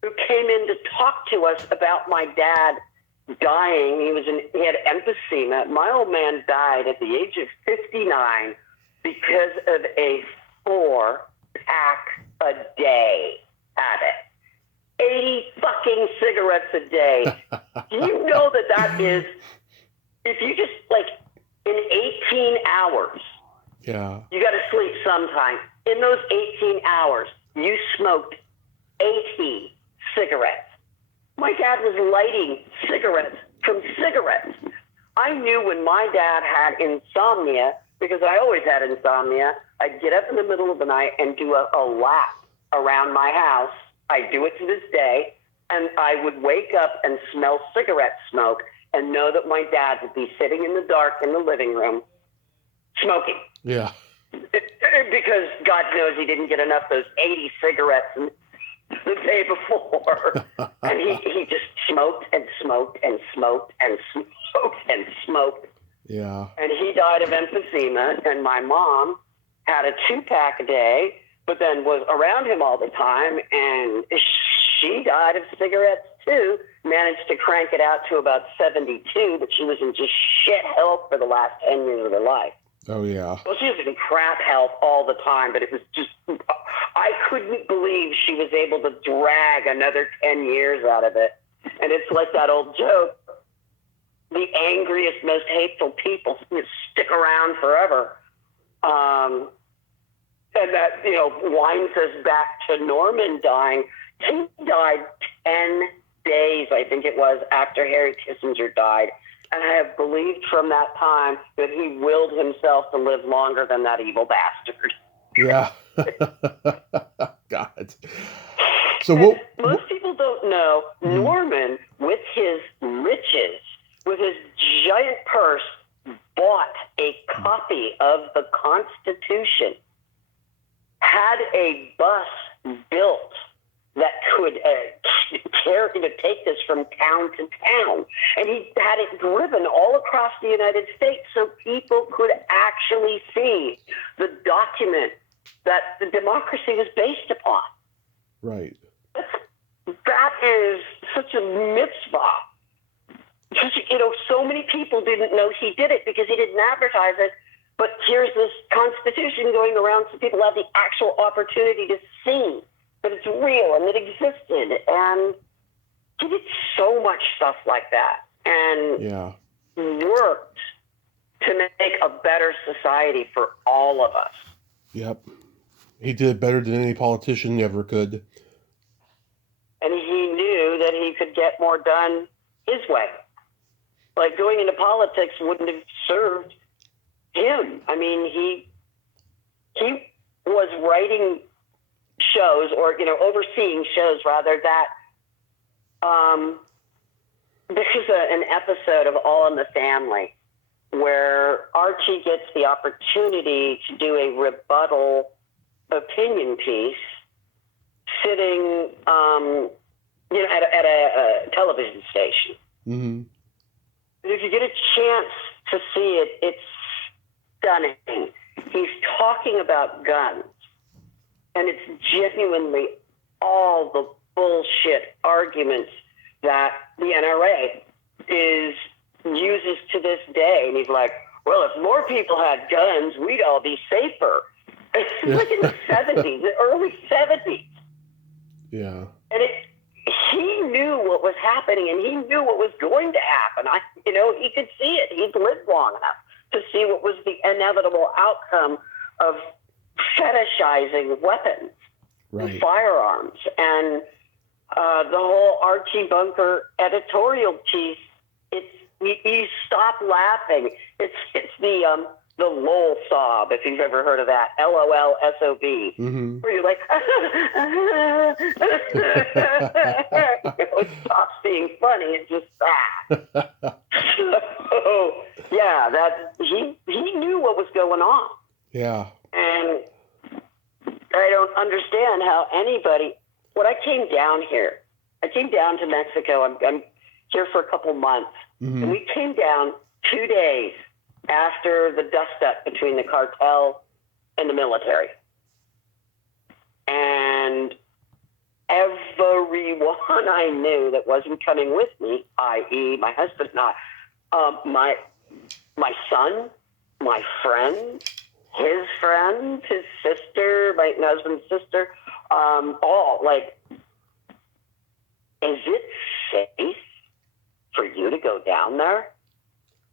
who came in to talk to us about my dad dying, he had emphysema. My old man died at the age of 59 because of a 4-pack a day habit. 80 fucking cigarettes a day. Do you know that is, if you just, like, in 18 hours, yeah, you got to sleep sometime. In those 18 hours, you smoked 80 cigarettes. My dad was lighting cigarettes from cigarettes. I knew when my dad had insomnia, because I always had insomnia, I'd get up in the middle of the night and do a lap around my house. I do it to this day, and I would wake up and smell cigarette smoke and know that my dad would be sitting in the dark in the living room smoking. Yeah. Because God knows he didn't get enough of those 80 cigarettes the day before. And he just smoked and smoked and smoked and smoked and smoked. Yeah. And he died of emphysema, and my mom had a 2-pack a day, but then was around him all the time, and she died of cigarettes too, managed to crank it out to about 72, but she was in just shit health for the last 10 years of her life. Oh, yeah. Well, she was in crap health all the time, but it was just, I couldn't believe she was able to drag another 10 years out of it. And it's like that old joke, the angriest, most hateful people stick around forever. And that, winds us back to Norman dying. He died 10 days, I think it was, after Harry Kissinger died. And I have believed from that time that he willed himself to live longer than that evil bastard. Yeah. God. So most people don't know Norman, with his riches, with his giant purse, bought a copy of the Constitution, had a bus built that could take this from town to town. And he had it driven all across the United States so people could actually see the document that the democracy was based upon. Right. That is such a mitzvah. So many people didn't know he did it because he didn't advertise it. But here's this Constitution going around so people have the actual opportunity to see that it's real and it existed. And he did so much stuff like that and worked to make a better society for all of us. Yep. He did better than any politician ever could. And he knew that he could get more done his way. Like, going into politics wouldn't have served him. I mean, he was writing shows, or overseeing shows rather, that there's an episode of All in the Family where Archie gets the opportunity to do a rebuttal opinion piece sitting at a television station. Mm-hmm. If you get a chance to see it, it's stunning. He's talking about guns, and it's genuinely all the bullshit arguments that the NRA uses to this day. And he's like, well, if more people had guns, we'd all be safer. It's like in the 70s, the early 70s. Yeah. And he knew what was happening, and he knew what was going to happen. He could see it. He'd lived long enough to see what was the inevitable outcome of fetishizing weapons and firearms. And the whole Archie Bunker editorial piece, you stop laughing. It's the LOL sob, if you've ever heard of that. LOLSOB. Mm-hmm. Where you're like, it stops being funny. It's just sad. So, yeah, he knew what was going on. Yeah. And I don't understand how anybody, when I came down to Mexico. I'm here for a couple months. Mm-hmm. And we came down 2 days after the dust-up between the cartel and the military. And everyone I knew that wasn't coming with me, i.e. my husband and I, my son, my friend, his friend, his sister, my husband's sister, all like, is it safe for you to go down there?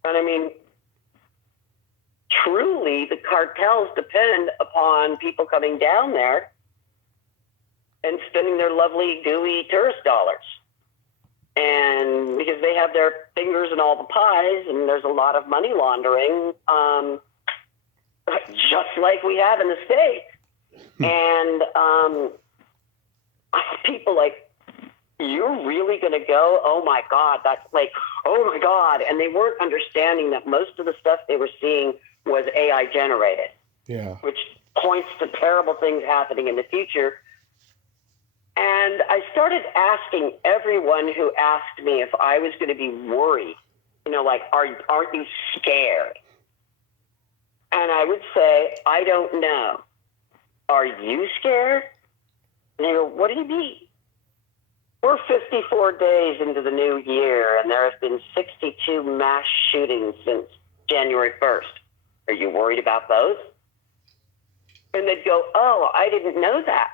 And I mean, truly, the cartels depend upon people coming down there and spending their lovely, gooey tourist dollars. And because they have their fingers in all the pies, and there's a lot of money laundering, just like we have in the States. And people like, you're really going to go? Oh, my God. That's like, oh, my God. And they weren't understanding that most of the stuff they were seeing was AI generated. Yeah. Which points to terrible things happening in the future. And I started asking everyone who asked me if I was going to be worried, like, aren't you scared? And I would say, I don't know. Are you scared? And they go, what do you mean? We're 54 days into the new year, and there have been 62 mass shootings since January 1st. Are you worried about those? And they'd go, oh, I didn't know that.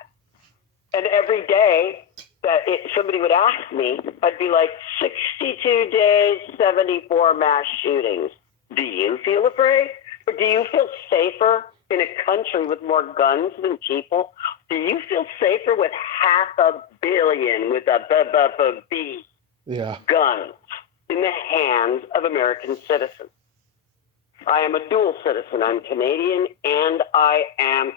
And every day that somebody would ask me, I'd be like, 62 days, 74 mass shootings. Do you feel afraid? Or do you feel safer in a country with more guns than people? Do you feel safer with 500 million with a B guns in the hands of American citizens? I am a dual citizen. I'm Canadian and I am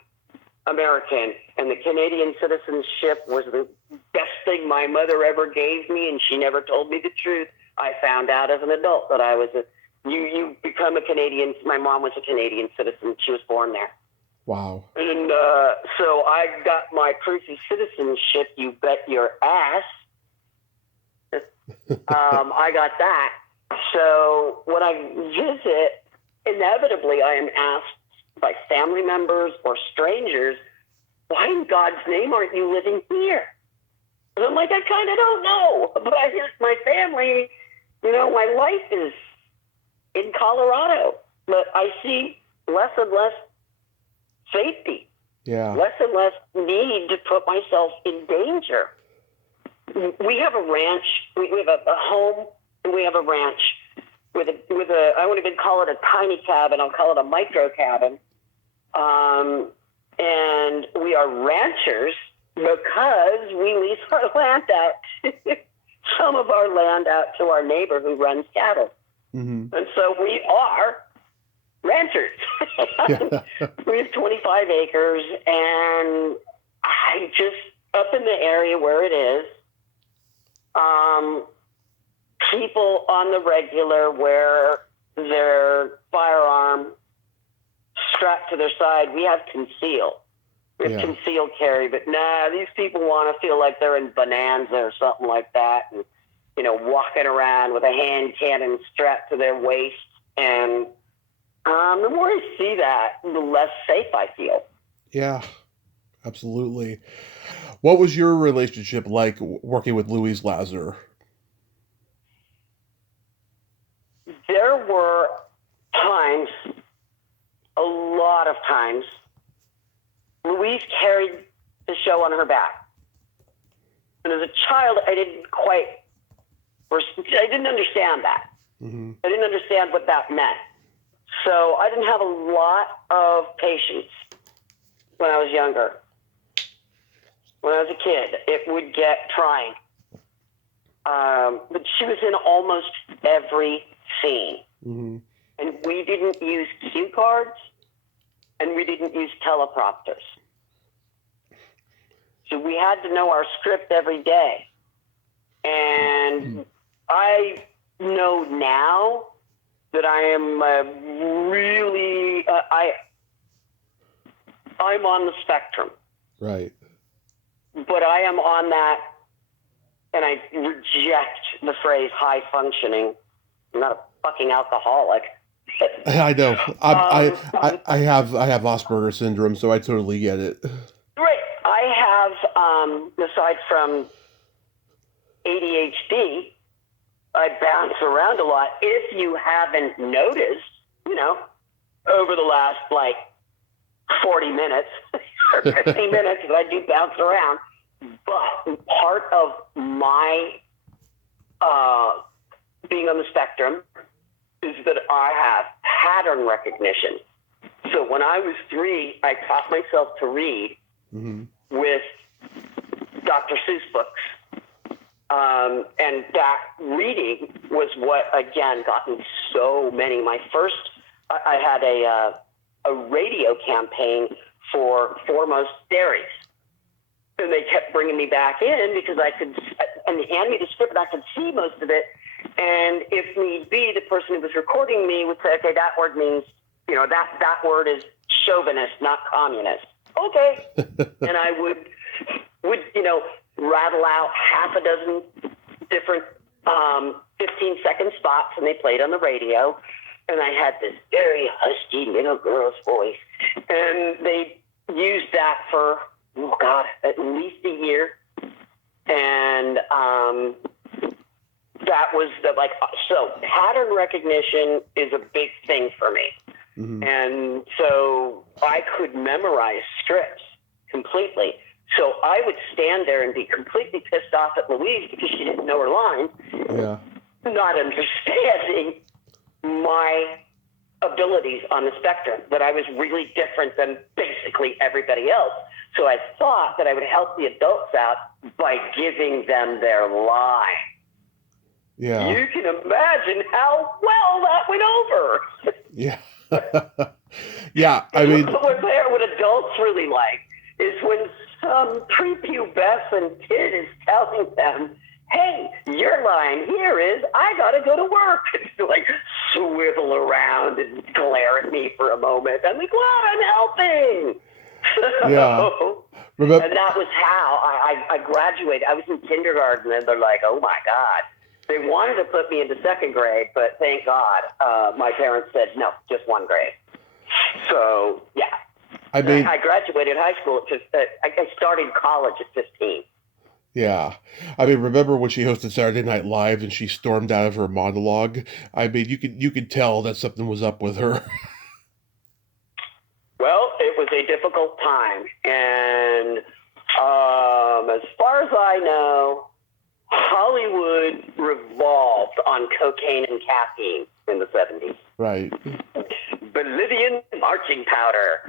American. And the Canadian citizenship was the best thing my mother ever gave me, and she never told me the truth. I found out as an adult that I was you become a Canadian. My mom was a Canadian citizen. She was born there. Wow. And so I got my proof of citizenship, you bet your ass. I got that. So when I visit, inevitably I am asked by family members or strangers, why in God's name aren't you living here? And I'm like, I kind of don't know. But I hear my family, my life is in Colorado. But I see less and less safety. Yeah. Less and less need to put myself in danger. We have a ranch. We have a home, and we have a ranch with a. I won't even call it a tiny cabin. I'll call it a micro cabin. And we are ranchers because we lease our land out, some of our land out to our neighbor who runs cattle. Mm-hmm. And so we are ranchers. We have 25 acres, and I just, up in the area where it is, people on the regular wear their firearm strapped to their side. We have conceal. We have concealed carry, but these people want to feel like they're in Bonanza or something like that, and walking around with a hand cannon strapped to their waist. And the more I see that, the less safe I feel. Yeah, absolutely. What was your relationship like working with Louise Lasser? There were times, a lot of times, Louise carried the show on her back. And as a child, I didn't understand that. Mm-hmm. I didn't understand what that meant. So I didn't have a lot of patience when I was younger. When I was a kid, it would get trying. But she was in almost every scene. Mm-hmm. And we didn't use cue cards, and we didn't use teleprompters. So we had to know our script every day. And I know now that I am really, I'm on the spectrum. Right. But I am on that, and I reject the phrase high functioning. I'm not a fucking alcoholic. I know. I have Asperger's syndrome, so I totally get it. Right. I have, aside from ADHD, I bounce around a lot. If you haven't noticed, over the last 40 minutes or 15 minutes, that I do bounce around. But part of my being on the spectrum is that I have pattern recognition. So when I was 3, I taught myself to read with Dr. Seuss books. And that reading was what, again, got me so many. I had a radio campaign for Foremost Dairies. And they kept bringing me back in because I could, and they handed me the script and I could see most of it. And if need be, the person who was recording me would say, okay, that word means, that word is chauvinist, not communist. Okay. And I would, rattle out half a dozen different 15-second spots, and they played on the radio. And I had this very husky little girl's voice. And they used that for, at least a year. And that was so pattern recognition is a big thing for me. Mm-hmm. And so I could memorize scripts completely. So I would stand there and be completely pissed off at Louise because she didn't know her lines, not understanding my abilities on the spectrum, that I was really different than basically everybody else. So I thought that I would help the adults out by giving them their line. Yeah. You can imagine how well that went over. Yeah. Yeah, I mean... What adults really like is when some prepubescent kid is telling them, hey, your line here is, I gotta go to work. Like, swivel around and glare at me for a moment. I'm like, well, I'm helping. Yeah. And that was how I graduated. I was in kindergarten, and they're like, oh my God. They wanted to put me into second grade, but thank God, my parents said, no, just one grade. So, yeah. I mean, I graduated high school I started college at 15. Yeah. I mean, remember when she hosted Saturday Night Live and she stormed out of her monologue? I mean, you could tell that something was up with her. Well, it was a difficult time. And as far as I know, Hollywood revolved on cocaine and caffeine in the 70s. Right. Bolivian marching powder.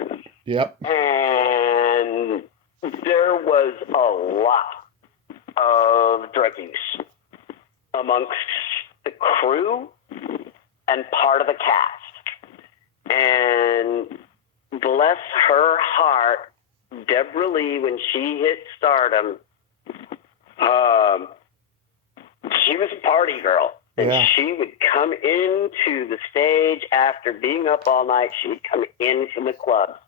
Yep. And there was a lot of drug use amongst the crew and part of the cast. And bless her heart, Deborah Lee, when she hit stardom, she was a party girl. And she would come into the stage after being up all night. She would come into the club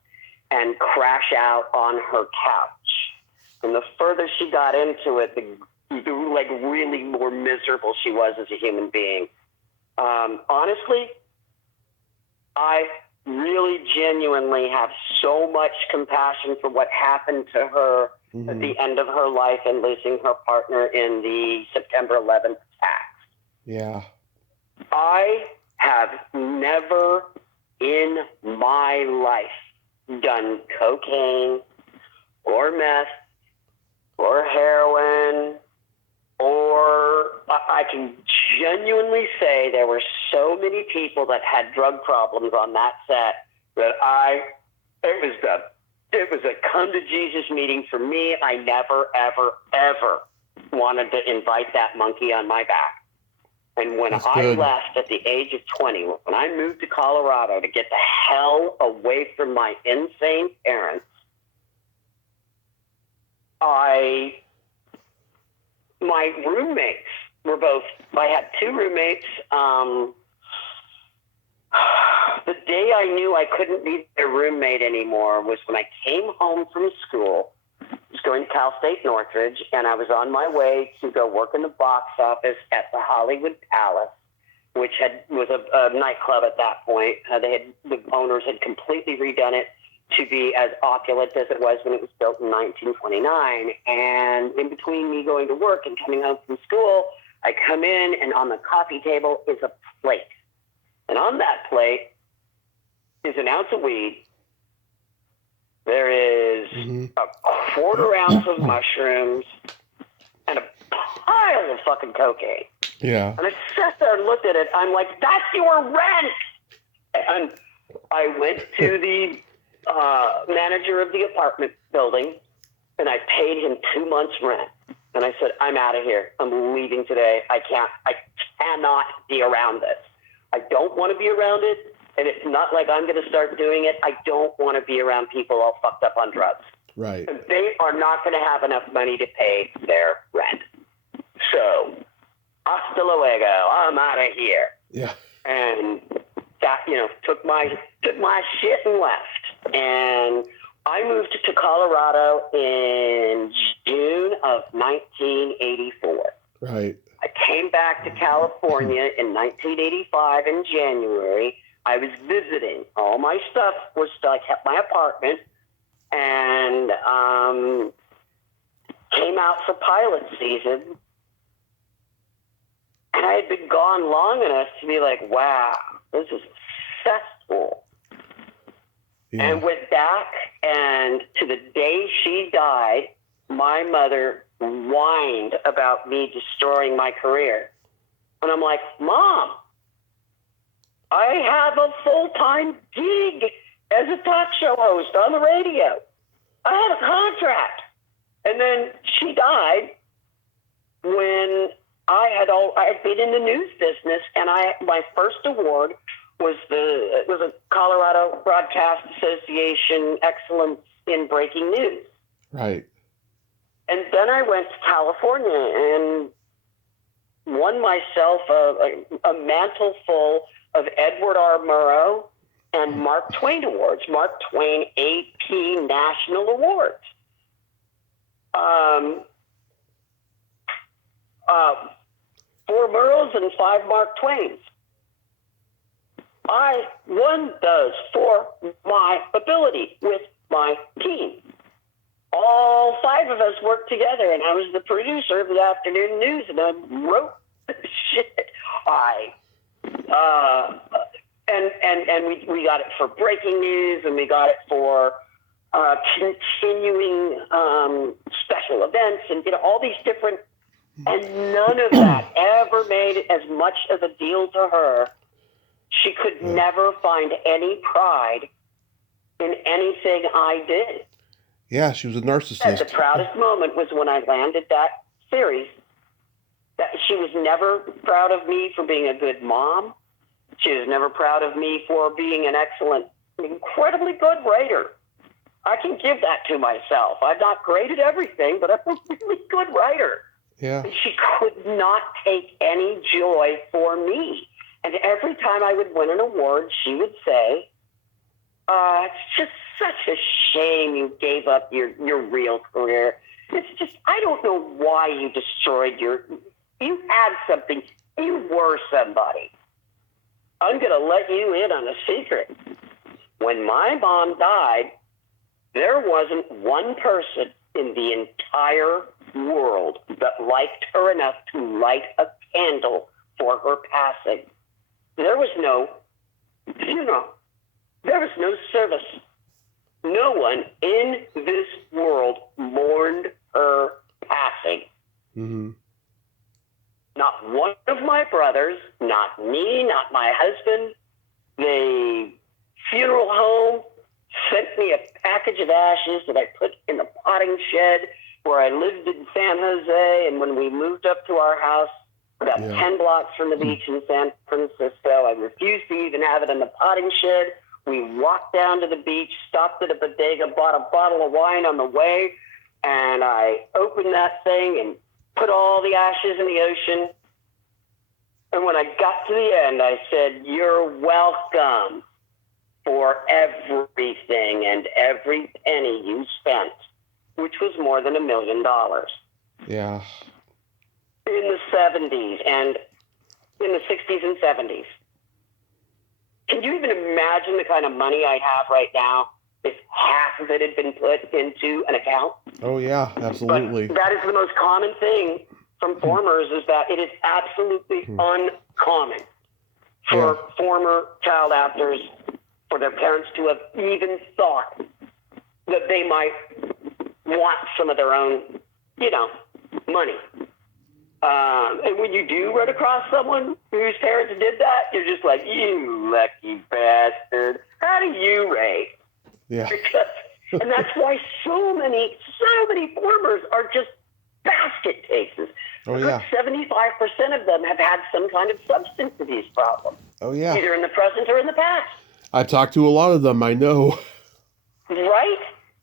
and crash out on her couch. And the further she got into it, the really more miserable she was as a human being. Honestly, I really genuinely have so much compassion for what happened to her at the end of her life and losing her partner in the September 11th attacks. Yeah. I have never in my life done cocaine or meth or heroin, or I can genuinely say there were so many people that had drug problems on that set that it was a come to Jesus meeting for me. I never, ever, ever wanted to invite that monkey on my back. And when I left at the age of 20, when I moved to Colorado to get the hell away from my insane parents, my roommates were both, I had two roommates. The day I knew I couldn't be their roommate anymore was when I came home from school. I was going to Cal State Northridge, and I was on my way to go work in the box office at the Hollywood Palace, which was a nightclub at that point. The owners had completely redone it to be as opulent as it was when it was built in 1929. And in between me going to work and coming home from school, I come in, and on the coffee table is a plate. And on that plate is an ounce of weed. There is a quarter ounce of mushrooms and a pile of fucking cocaine. Yeah. And I sat there and looked at it. I'm like, that's your rent. And I went to the manager of the apartment building, and I paid him 2 months' rent. And I said, I'm out of here. I'm leaving today. I cannot be around this. I don't want to be around it. And it's not like I'm going to start doing it. I don't want to be around people all fucked up on drugs. Right. And they are not going to have enough money to pay their rent. So, hasta luego. I'm out of here. Yeah. And that, took my shit and left. And I moved to Colorado in June of 1984. Right. I came back to California in 1985 in January. I was visiting. All my stuff was still, I kept my apartment, and came out for pilot season. And I had been gone long enough to be like, wow, this is successful. Yeah. And went back, and to the day she died, my mother whined about me destroying my career. And I'm like, Mom, I have a full-time gig as a talk show host on the radio. I had a contract. And then she died when I had been in the news business, and my first award was a Colorado Broadcast Association Excellence in Breaking News. Right. And then I went to California and won myself a mantle full of Edward R. Murrow and Mark Twain Awards, Mark Twain AP National Awards. 4 Murrows and 5 Mark Twains. I won those for my ability with my team. All 5 of us worked together, and I was the producer of the afternoon news, and I wrote the shit. And we got it for breaking news, and we got it for continuing special events, and all these different. And none of that ever made as much of a deal to her. She could never find any pride in anything I did. Yeah, she was a narcissist. And the proudest moment was when I landed that series. That she was never proud of me for being a good mom. She was never proud of me for being an excellent, incredibly good writer. I can give that to myself. I'm not great at everything, but I'm a really good writer. Yeah. She could not take any joy for me. And every time I would win an award, she would say, it's just such a shame you gave up your real career. It's just, I don't know why you destroyed you had something. You were somebody. I'm going to let you in on a secret. When my mom died, there wasn't one person in the entire world that liked her enough to light a candle for her passing. There was no service. No one in this world mourned her passing. Mm-hmm. Not one of my brothers, not me, not my husband. The funeral home sent me a package of ashes that I put in the potting shed where I lived in San Jose, and when we moved up to our house about 10 blocks from the beach in San Francisco, I refused to even have it in the potting shed. We walked down to the beach, stopped at a bodega, bought a bottle of wine on the way, and I opened that thing and put all the ashes in the ocean. And when I got to the end, I said, "You're welcome for everything and every penny you spent," which was more than $1 million. Yeah. In the 70s and in the 60s and 70s. Can you even imagine the kind of money I'd have right now if half of it had been put into an account? Oh, yeah, absolutely. But that is the most common thing from formers, is that it is absolutely uncommon for former child actors, for their parents to have even thought that they might want some of their own, money. And when you do run across someone whose parents did that, you're just like, you lucky bastard. How do you rate? Yeah. And that's why so many formers are just basket cases. Oh, yeah. 75% of them have had some kind of substance abuse problem. Oh, yeah. Either in the present or in the past. I talked to a lot of them, I know. Right?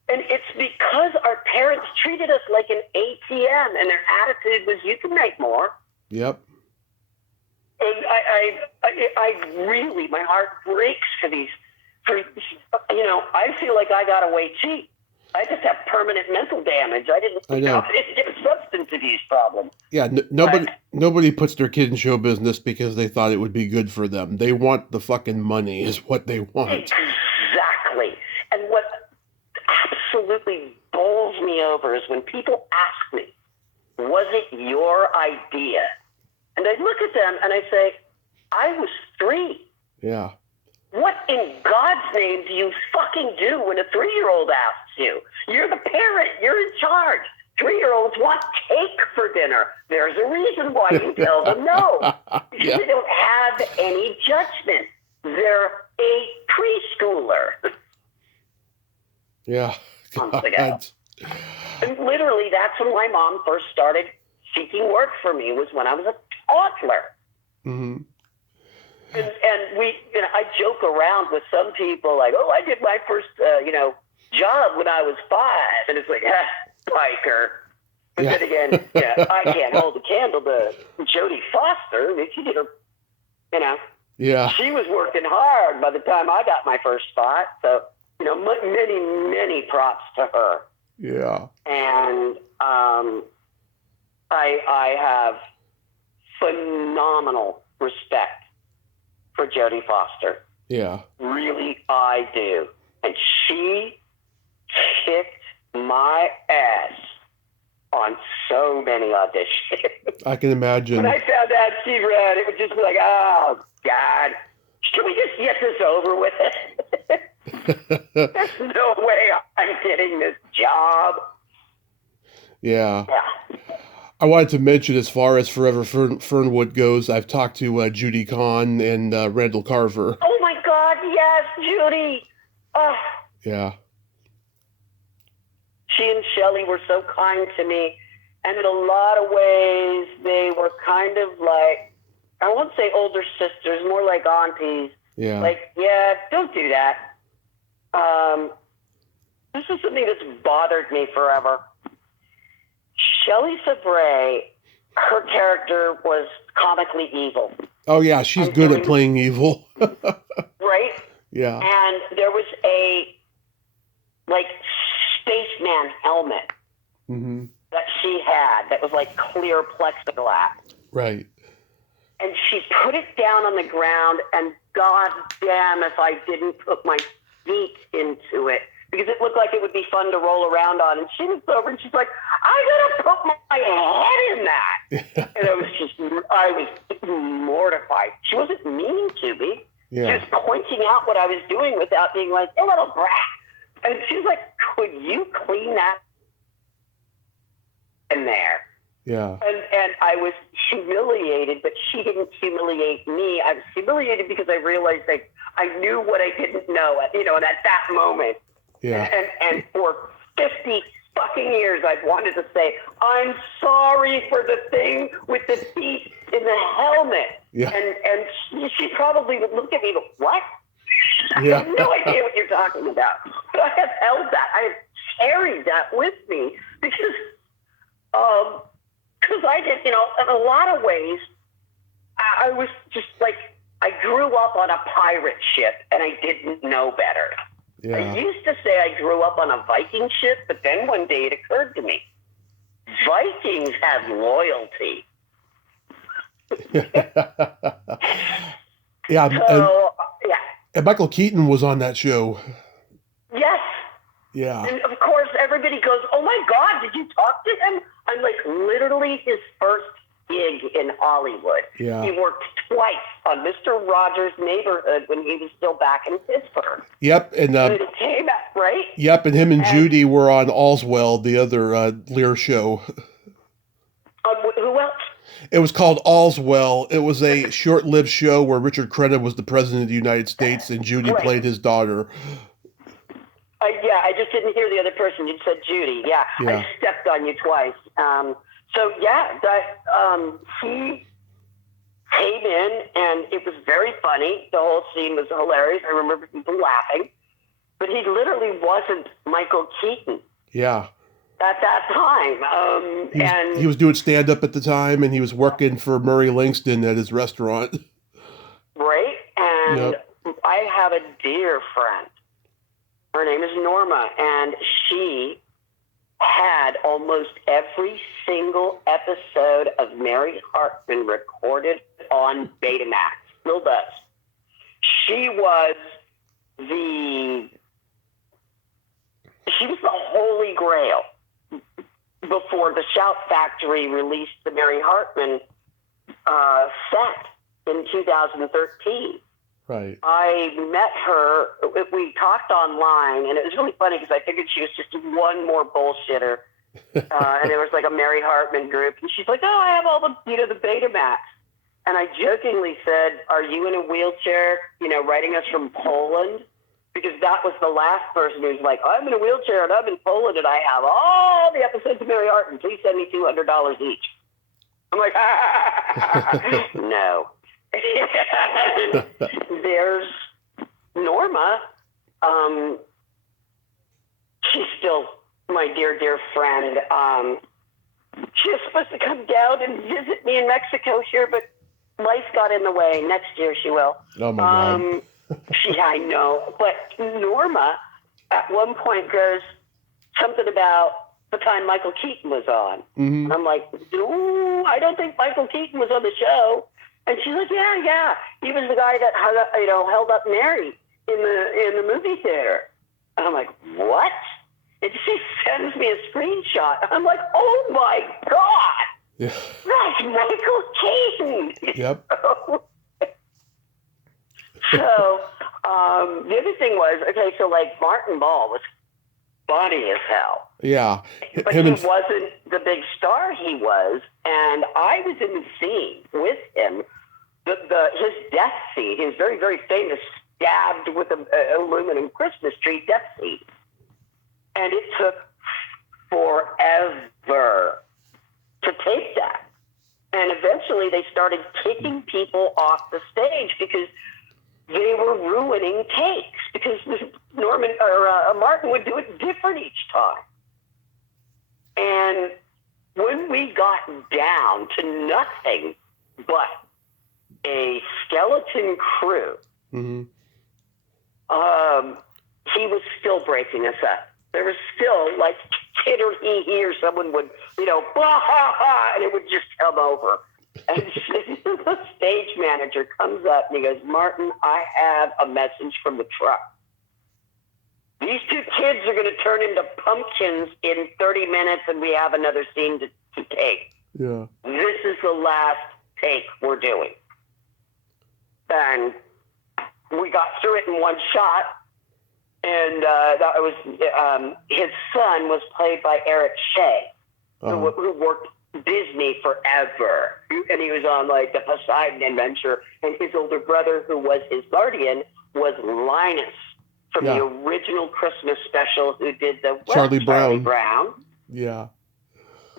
And it's because our parents treated us like an ATM, and their attitude was, you can make more. Yep. And I really, my heart breaks for these I feel like I got away cheap. I just have permanent mental damage. I didn't get a substance abuse problem. Yeah, nobody puts their kid in show business because they thought it would be good for them. They want the fucking money is what they want. Exactly. And what absolutely bowls me over is when people ask me, was it your idea? And I look at them and I say, I was 3. Yeah. What in God's name do you fucking do when a 3-year-old asks you? You're the parent. You're in charge. 3-year-olds want cake for dinner. There's a reason why you tell them no. Because they don't have any judgment. They're a preschooler. Yeah. Months ago. And literally, that's when my mom first started seeking work for me, was when I was a toddler. Mm-hmm. And I joke around with some people like, oh, I did my first, job when I was 5. And it's like, biker. But then again, I can't hold a candle to Jodie Foster. I mean, she did her, Yeah. She was working hard by the time I got my first spot. So, many, many props to her. Yeah. And I have phenomenal respect for Jodie Foster. Yeah. Really, I do. And she kicked my ass on so many auditions. I can imagine. When I found out she read, it would just be like, oh, God. Can we just get this over with? There's no way I'm getting this job. Yeah. I wanted to mention, as far as Forever Fernwood goes, I've talked to Judy Kahn and Randall Carver. Oh, my God, yes, Judy. Yeah. She and Shelley were so kind to me. And in a lot of ways, they were kind of like, I won't say older sisters, more like aunties. Yeah. Like, don't do that. This is something that's bothered me forever. Shelley Sabray, her character was comically evil. Oh, yeah, she's good at playing evil. Right? Yeah. And there was a, spaceman helmet that she had that was, clear plexiglass. Right. And she put it down on the ground, and God damn if I didn't put my feet into it, because it looked like it would be fun to roll around on. And she was over and she's like, I gotta put my head in that. And I was mortified. She wasn't meaning to be. Yeah. She was pointing out what I was doing without being like, a little brat. And she's like, could you clean that in there? Yeah. And I was humiliated, but she didn't humiliate me. I was humiliated because I realized I knew what I didn't know, at that moment. Yeah. And for 50 fucking years, I've wanted to say, I'm sorry for the thing with the feet in the helmet. Yeah. And she probably would look at me and go, what? Yeah. I have no idea what you're talking about. But I have held that. I have carried that with me because I did, in a lot of ways, I was just I grew up on a pirate ship and I didn't know better. Yeah. I used to say I grew up on a Viking ship, but then one day it occurred to me, Vikings have loyalty. Yeah. So, and Michael Keaton was on that show. Yes. Yeah. And of course, everybody goes, oh my God, did you talk to him? I'm like, literally his first gig in Hollywood. Yeah. He worked twice on Mr. Rogers' Neighborhood when he was still back in Pittsburgh. Yep. And it came out, right? Yep. And him and Judy were on All's Well, the other Lear show. Who else? It was called All's Well. It was a short-lived show where Richard Crenna was the president of the United States and Judy played his daughter. I just didn't hear the other person. You said Judy. Yeah. I stepped on you twice. He came in and it was very funny. The whole scene was hilarious. I remember people laughing. But he literally wasn't Michael Keaton. Yeah. At that time. He was doing stand-up at the time, and he was working for Murray Langston at his restaurant. Right? And I have a dear friend. Her name is Norma, and she had almost every single episode of Mary Hartman recorded on Betamax. Still does. She was the Holy Grail before the Shout Factory released the Mary Hartman set in 2013. Right. I met her, we talked online, and it was really funny because I figured she was just one more bullshitter. And there was like a Mary Hartman group, and she's like, oh, I have all the Betamax. And I jokingly said, are you in a wheelchair, writing us from Poland? Because that was the last person who's like, I'm in a wheelchair and I'm in Poland and I have all the episodes of Mary Hartman. Please send me $200 each. I'm like, no. There's Norma. She's still my dear, dear friend. She was supposed to come down and visit me in Mexico here, but life got in the way. Next year she will. Oh, my God. I know. But Norma at one point goes something about the time Michael Keaton was on. Mm-hmm. And I'm like, no, I don't think Michael Keaton was on the show. And she's like, yeah. He was the guy that held up Mary in the movie theater. And I'm like, what? And she sends me a screenshot. I'm like, oh my God. Yeah. That's Michael Keaton. Yep. So the other thing was, okay, so like Martin Ball was funny as hell. Yeah. But he wasn't the big star he was. And I was in the scene with him. His death scene, his very, very famous stabbed with an aluminum Christmas tree death scene. And it took forever to tape that. And eventually they started kicking people off the stage because they were ruining takes, because Martin would do it different each time. And when we got down to nothing but a skeleton crew, mm-hmm. He was still breaking us up. There was still like titter hee or someone would, bah, ha, ha, and it would just come over. And the stage manager comes up and he goes, Martin, I have a message from the truck. These two kids are going to turn into pumpkins in 30 minutes and we have another scene to take. Yeah. This is the last take we're doing. And we got through it in one shot. And that was his son was played by Eric Shea, who worked Disney forever. And he was on like the Poseidon Adventure. And his older brother, who was his guardian, was Linus from the original Christmas special, who did the Charlie Brown. Yeah.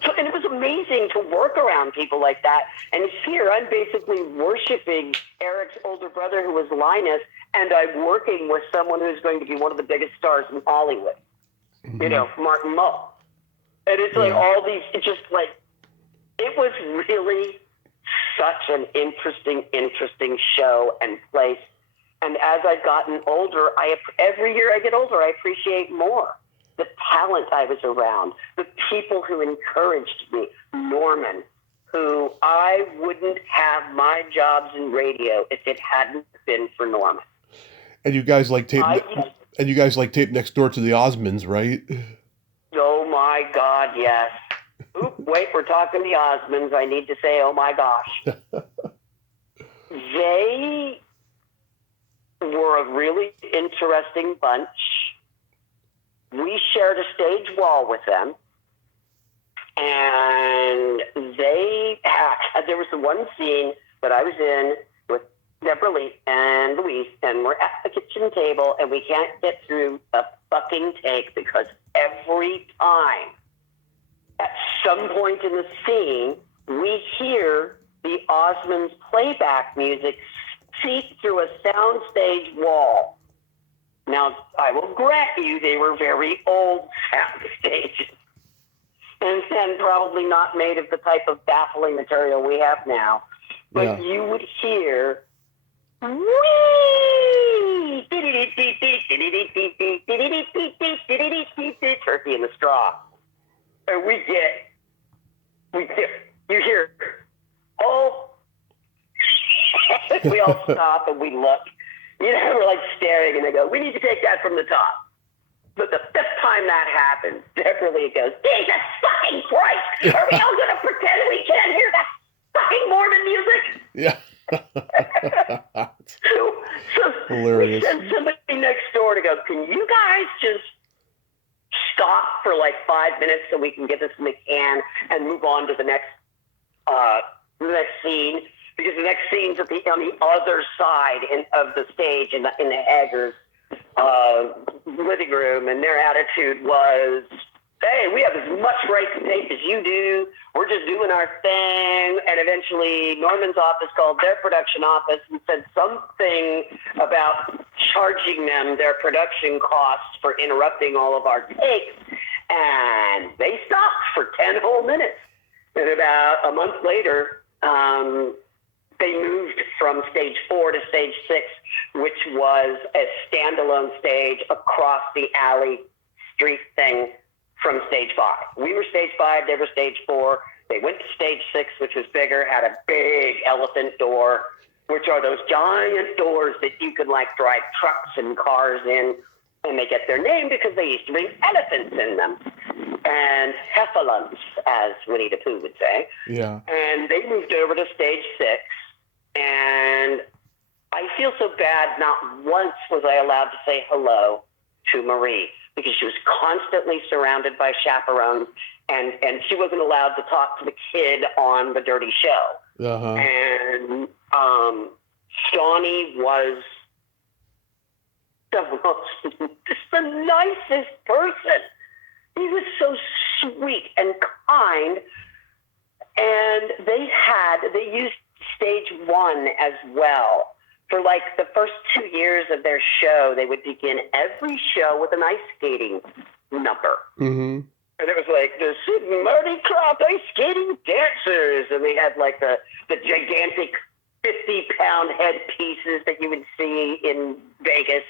So, and it was amazing to work around people like that. And here I'm basically worshiping Eric's older brother, who was Linus, and I'm working with someone who's going to be one of the biggest stars in Hollywood, mm-hmm. Martin Mull. And it's like all these, it was really such an interesting show and place. And as I've gotten older, every year I get older, I appreciate more the talent I was around, the people who encouraged me, Norman, who I wouldn't have my jobs in radio if it hadn't been for Norman. And you guys like tape Next Door to the Osmonds, right? Oh my God, yes. Oop, wait, we're talking the Osmonds. I need to say, oh my gosh. They were a really interesting bunch. We shared a stage wall with them, and there was the one scene that I was in with Deborah Lee and Louise, and we're at the kitchen table, and we can't get through a fucking take because every time, at some point in the scene, we hear the Osmonds playback music seep through a soundstage wall. Now, I will grant you they were very old sound stages and probably not made of the type of baffling material we have now. But you would hear, whee! turkey in the straw. And you hear, oh, we all stop and we look. We're like staring, and they go, we need to take that from the top. But the fifth time that happens, Beverly goes, Jesus fucking Christ! Are we all going to pretend we can't hear that fucking Mormon music? Yeah. so Hilarious. we send somebody next door to go, can you guys just stop for like 5 minutes so we can get this in the can and move on to the next scene? Because the next scene's on the other side of the stage in the Haggers' living room, and their attitude was, hey, we have as much right to tape as you do. We're just doing our thing. And eventually Norman's office called their production office and said something about charging them their production costs for interrupting all of our takes. And they stopped for 10 whole minutes. And about a month later, they moved from stage 4 to stage 6, which was a standalone stage across the alley street thing from stage 5. We were stage 5, they were stage 4. They went to stage 6, which was bigger, had a big elephant door, which are those giant doors that you could like drive trucks and cars in, and they get their name because they used to bring elephants in them. And heffalumps, as Winnie the Pooh would say. Yeah. And they moved over to stage 6, and I feel so bad. Not once was I allowed to say hello to Marie because she was constantly surrounded by chaperones, and she wasn't allowed to talk to the kid on The Dirty Show. Uh-huh. And Shawnee was just the nicest person. He was so sweet and kind, and they used stage 1 as well. For like the first 2 years of their show, they would begin every show with an ice skating number. Mm-hmm. And it was like the Mardi Gras ice skating dancers, and they had like the gigantic 50-pound headpieces that you would see in Vegas,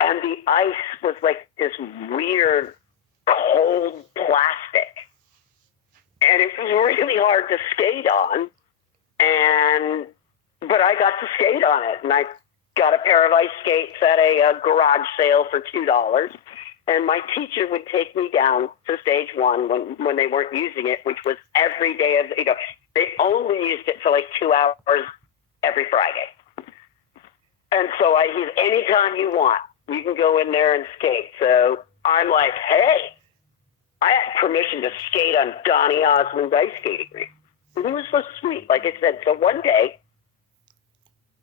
and the ice was like this weird cold plastic, and it was really hard to skate on. But I got to skate on it, and I got a pair of ice skates at a garage sale for $2. And my teacher would take me down to stage 1 when they weren't using it, which was every day of, they only used it for like 2 hours every Friday. And so he's, anytime you want, you can go in there and skate. So I'm like, hey, I had permission to skate on Donny Osmond's ice skating rink. And he was so sweet, like I said. So one day,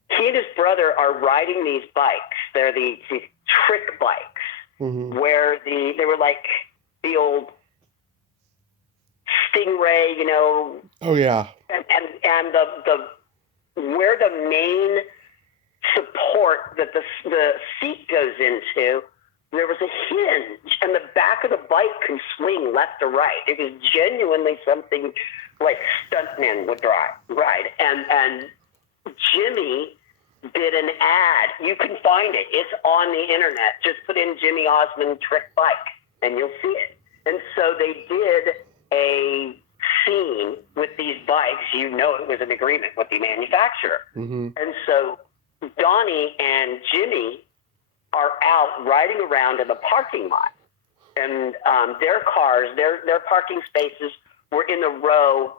he and his brother are riding these bikes. They're these trick bikes, mm-hmm. where they were like the old Stingray, Oh yeah. And the where the main support that the seat goes into, there was a hinge, and the back of the bike can swing left or right. It was genuinely something like stuntmen would ride. And Jimmy did an ad. You can find it. It's on the internet. Just put in Jimmy Osmond trick bike, and you'll see it. And so they did a scene with these bikes. It was an agreement with the manufacturer. Mm-hmm. And so Donnie and Jimmy are out riding around in the parking lot, and their cars, their parking spaces were in the row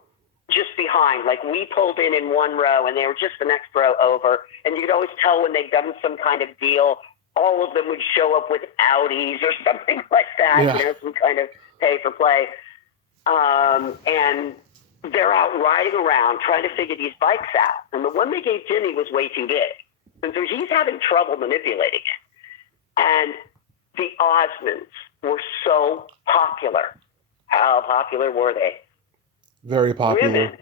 just behind. Like, we pulled in one row, and they were just the next row over, and you could always tell when they'd done some kind of deal. All of them would show up with Audis or something like that, yeah. Some kind of pay for play. And they're out riding around trying to figure these bikes out. And the one they gave Jimmy was way too big. And so he's having trouble manipulating it. And the Osmonds were so popular. How popular were they? Very popular. Women.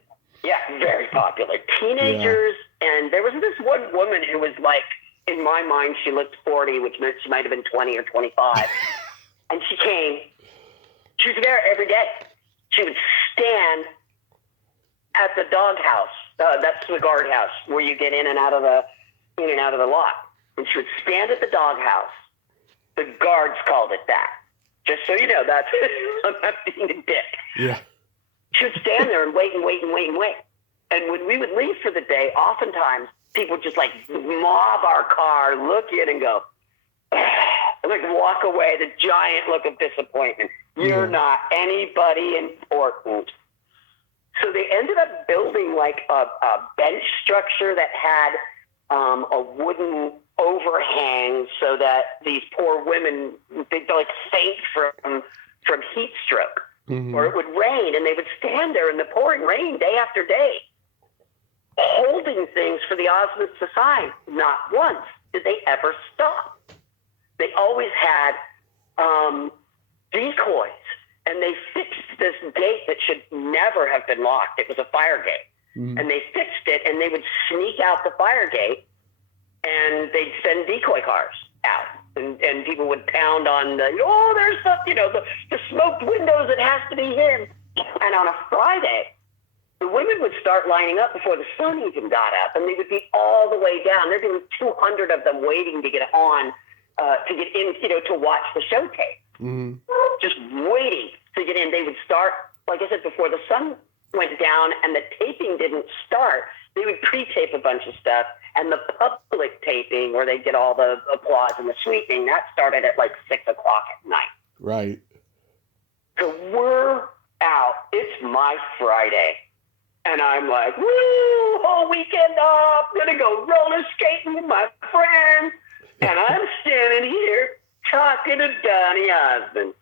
Yeah, very popular. Teenagers. Yeah. And there was this one woman who was like, in my mind, she looked 40, which meant she might have been 20 or 25. And she came. She was there every day. She would stand at the doghouse. That's the guardhouse where you get in and out of the lot. and she would stand at the doghouse. The guards called it that. Just so you know, that's I'm not being a dick. Yeah. She would stand there and wait and wait and wait and wait. And when we would leave for the day, oftentimes people would just like mob our car, look in and go, and like walk away, the giant look of disappointment. You're not anybody important. So they ended up building like a bench structure that had a wooden overhang so that these poor women, they'd like faint from heat stroke. Or it would rain, and they would stand there in the pouring rain day after day, holding things for the Osmonds to sign. Not once did they ever stop. They always had decoys, and they fixed this gate that should never have been locked. It was a fire gate. And they fixed it, and they would sneak out the fire gate, and they'd send decoy cars out. And people would pound on there's the smoked windows, it has to be him. And on a Friday, the women would start lining up before the sun even got up, and they would be all the way down. There'd be 200 of them waiting to get on, to get in, to watch the show tape. Just waiting to get in. They would start, like I said, before the sun went down and the taping didn't start. They would pre-tape a bunch of stuff, and the public taping, where they get all the applause and the sweeping, that started at like 6 o'clock at night. Right. So we're out. It's my Friday. And I'm like, woo, whole weekend off. Gonna go roller skating with my friends. And I'm standing here talking to Donny Osmond.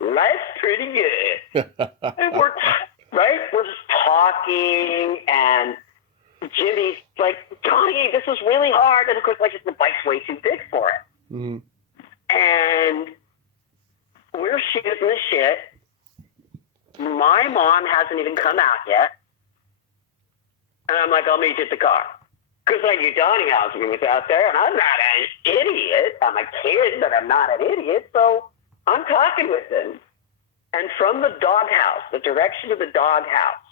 Life's pretty good. And we're just talking, and Jimmy's like, Donny, this is really hard. And of course, like, the bike's way too big for it. And we're shooting the shit. My mom hasn't even come out yet. And I'm like, I'll meet you at the car. Because I knew Donny Osmond was out there, and I'm not an idiot. I'm a kid, but I'm not an idiot. So I'm talking with him. And from the doghouse, the direction of the doghouse,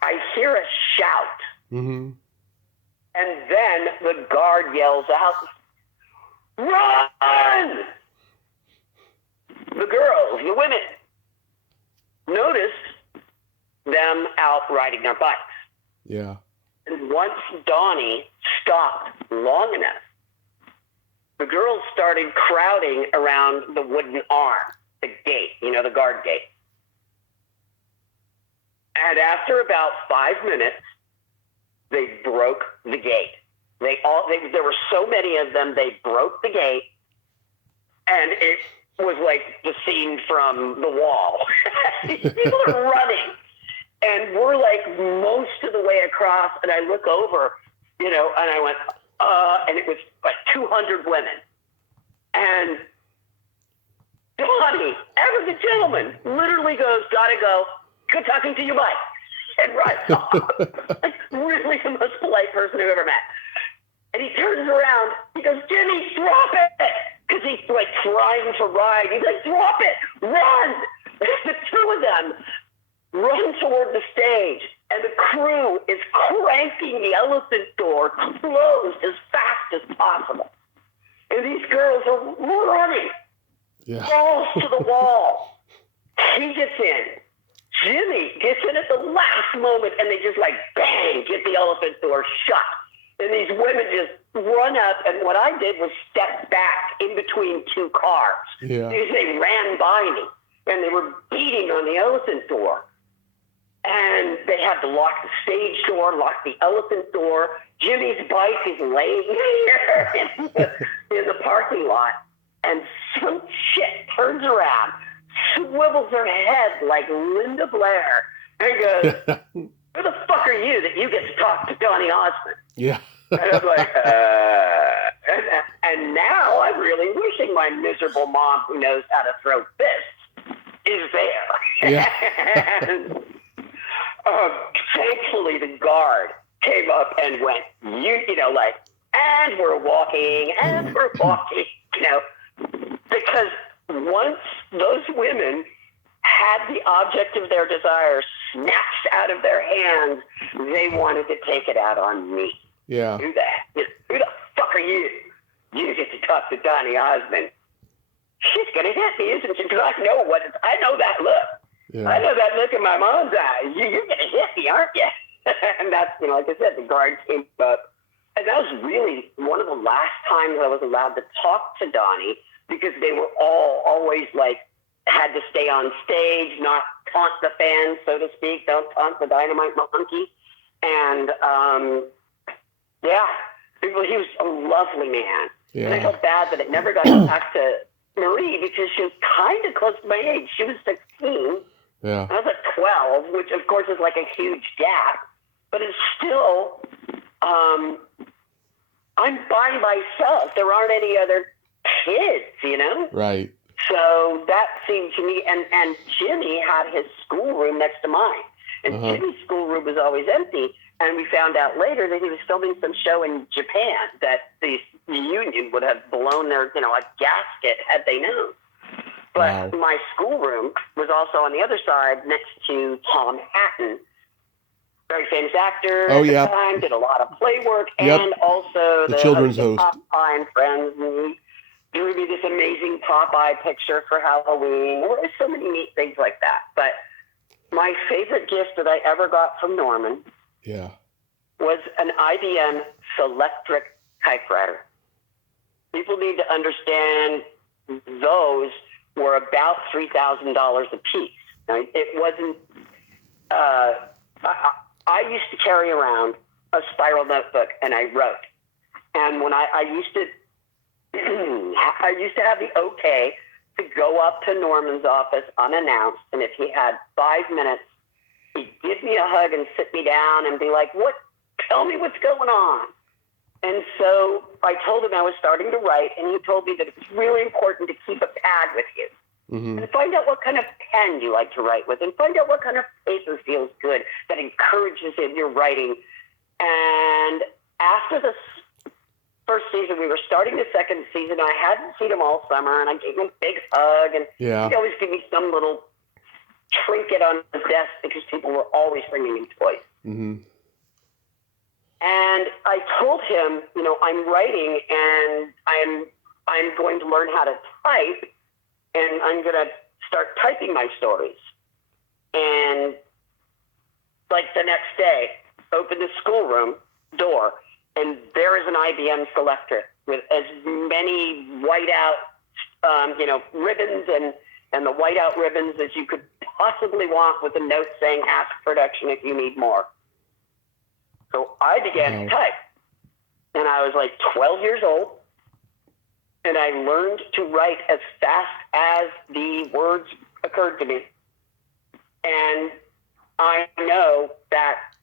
I hear a shout. And then the guard yells out, run! The girls, the women, noticed them out riding their bikes. Yeah. And once Donnie stopped long enough, the girls started crowding around the wooden arm, the gate, the guard gate. And after about 5 minutes, they broke the gate. There were so many of them, they broke the gate, and it was like the scene from The Wall. People are running, and we're like most of the way across, and I look over, and I went, and it was like 200 women. And Donnie, ever the gentleman, literally goes, gotta go, good talking to you, bye, and runs off. Like, really the most polite person I've ever met. And he turns around, he goes, Jimmy, drop it! Because he's like trying to ride. He's like, drop it, run! The two of them run toward the stage, and the crew is cranking the elephant door closed as fast as possible. And these girls are running, balls to the wall. He gets in. Jimmy gets in at the last moment, and they just like, bang, get the elephant door shut. And these women just run up, and what I did was step back in between two cars. Yeah. Because they ran by me, and they were beating on the elephant door. And they had to lock the stage door, lock the elephant door. Jimmy's bike is laying here in the parking lot, and some chick turns around, swivels her head like Linda Blair, and goes, who the fuck are you that you get to talk to Donny Osmond? Yeah. And I'm like, and now I'm really wishing my miserable mom, who knows how to throw fists, is there. Yeah. And, thankfully, the guard came up and went, and we're walking, because once those women had the object of their desire snatched out of their hands, they wanted to take it out on me. Yeah. Do that. for you. You get to talk to Donny Osmond. She's going to hit me, isn't she? Because I know that look. Yeah. I know that look in my mom's eyes. You're going to hit me, aren't you? And that's, like I said, the guard came up. And that was really one of the last times I was allowed to talk to Donnie, because they were always like, had to stay on stage, not taunt the fans, so to speak. Don't taunt the Dynamite Monkey. And, he was a lovely man. Yeah. And I felt bad that it never got back to Marie, because she was kind of close to my age. She was 16. Yeah. I was at 12, which of course is like a huge gap, but it's still, I'm by myself. There aren't any other kids, Right. So that seemed to me, and Jimmy had his schoolroom next to mine. And Jimmy's schoolroom was always empty. And we found out later that he was filming some show in Japan that the union would have blown their, a gasket had they known. But my schoolroom was also on the other side next to Tom Hatton, very famous actor at the time, did a lot of play work, and also the children's host. Popeye and Friends. And he drew me this amazing Popeye picture for Halloween. There were so many neat things like that. But my favorite gift that I ever got from Norman was an IBM Selectric typewriter. People need to understand those were about $3,000 a piece. Now, it wasn't. I used to carry around a spiral notebook, and I wrote. And when I used to, I used to have the okay to go up to Norman's office unannounced, and if he had 5 minutes, he'd give me a hug and sit me down and be like, "What? Tell me what's going on." And so I told him I was starting to write, and he told me that it's really important to keep a pad with you. And find out what kind of pen you like to write with, and find out what kind of paper feels good that encourages in your writing. And after the first season, we were starting the second season. I hadn't seen him all summer, and I gave him a big hug, and he'd always give me some little trinket on his desk because people were always bringing him toys. And I told him, I'm writing, and I'm going to learn how to type, and I'm going to start typing my stories. And like the next day, open the schoolroom door, and there is an IBM Selectric with as many whiteout, ribbons and the whiteout ribbons as you could possibly want, with a note saying, "Ask production if you need more." So I began to type, and I was like 12 years old, and I learned to write as fast as the words occurred to me. And I know that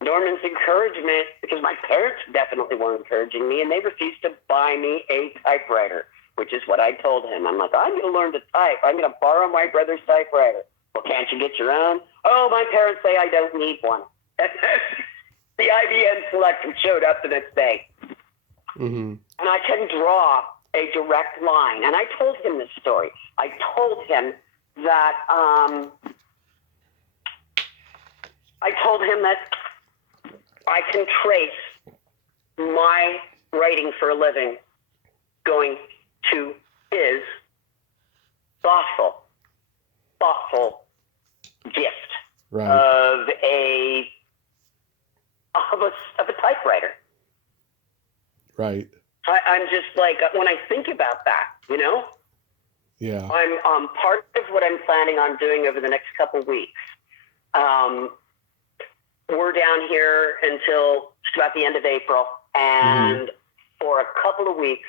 Norman's encouragement, because my parents definitely were encouraging me, and they refused to buy me a typewriter, which is what I told him. I'm like, I'm going to learn to type. I'm going to borrow my brother's typewriter. Well, can't you get your own? Oh, my parents say I don't need one. The IBM Selectric showed up the next day. And I can draw a direct line. And I told him this story. I told him that I can trace my writing for a living going to his thoughtful gift of a typewriter. Right. I'm just like, when I think about that, Yeah. I'm part of what I'm planning on doing over the next couple weeks. We're down here until just about the end of April, and for a couple of weeks,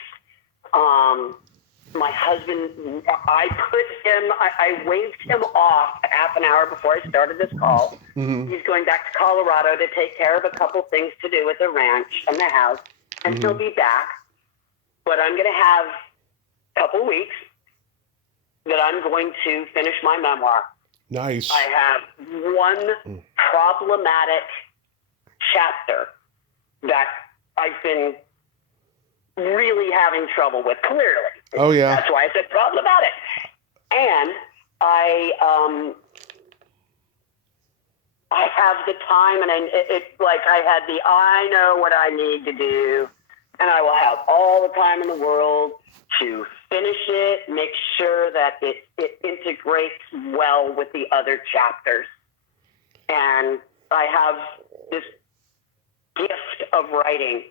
my husband, I waved him off a half an hour before I started this call. He's going back to Colorado to take care of a couple things to do with the ranch and the house, and he'll be back. But I'm going to have a couple weeks that I'm going to finish my memoir. Nice. I have one problematic chapter that I've been really having trouble with, clearly. Oh, yeah. That's why I said problematic. And I have the time, and it's like I had the I know what I need to do and I will have all the time in the world to finish it, make sure that it integrates well with the other chapters. And I have this gift of writing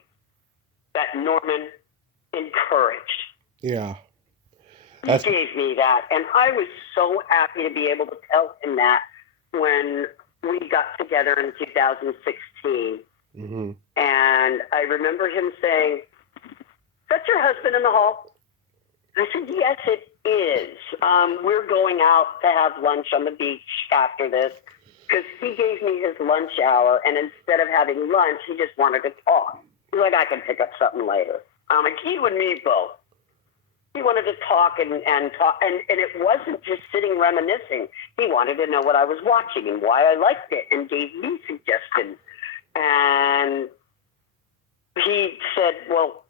that Norman encouraged. Yeah. He gave me that, and I was so happy to be able to tell him that when we got together in 2016. Mm-hmm. And I remember him saying, "Is that your husband in the hall?" I said, "Yes, it is. We're going out to have lunch on the beach after this," because he gave me his lunch hour, and instead of having lunch, he just wanted to talk. He's like, "I can pick up something later." I'm like, "You and me both." He wanted to talk and talk, and it wasn't just sitting reminiscing. He wanted to know what I was watching and why I liked it, and gave me suggestions. And he said, "Well,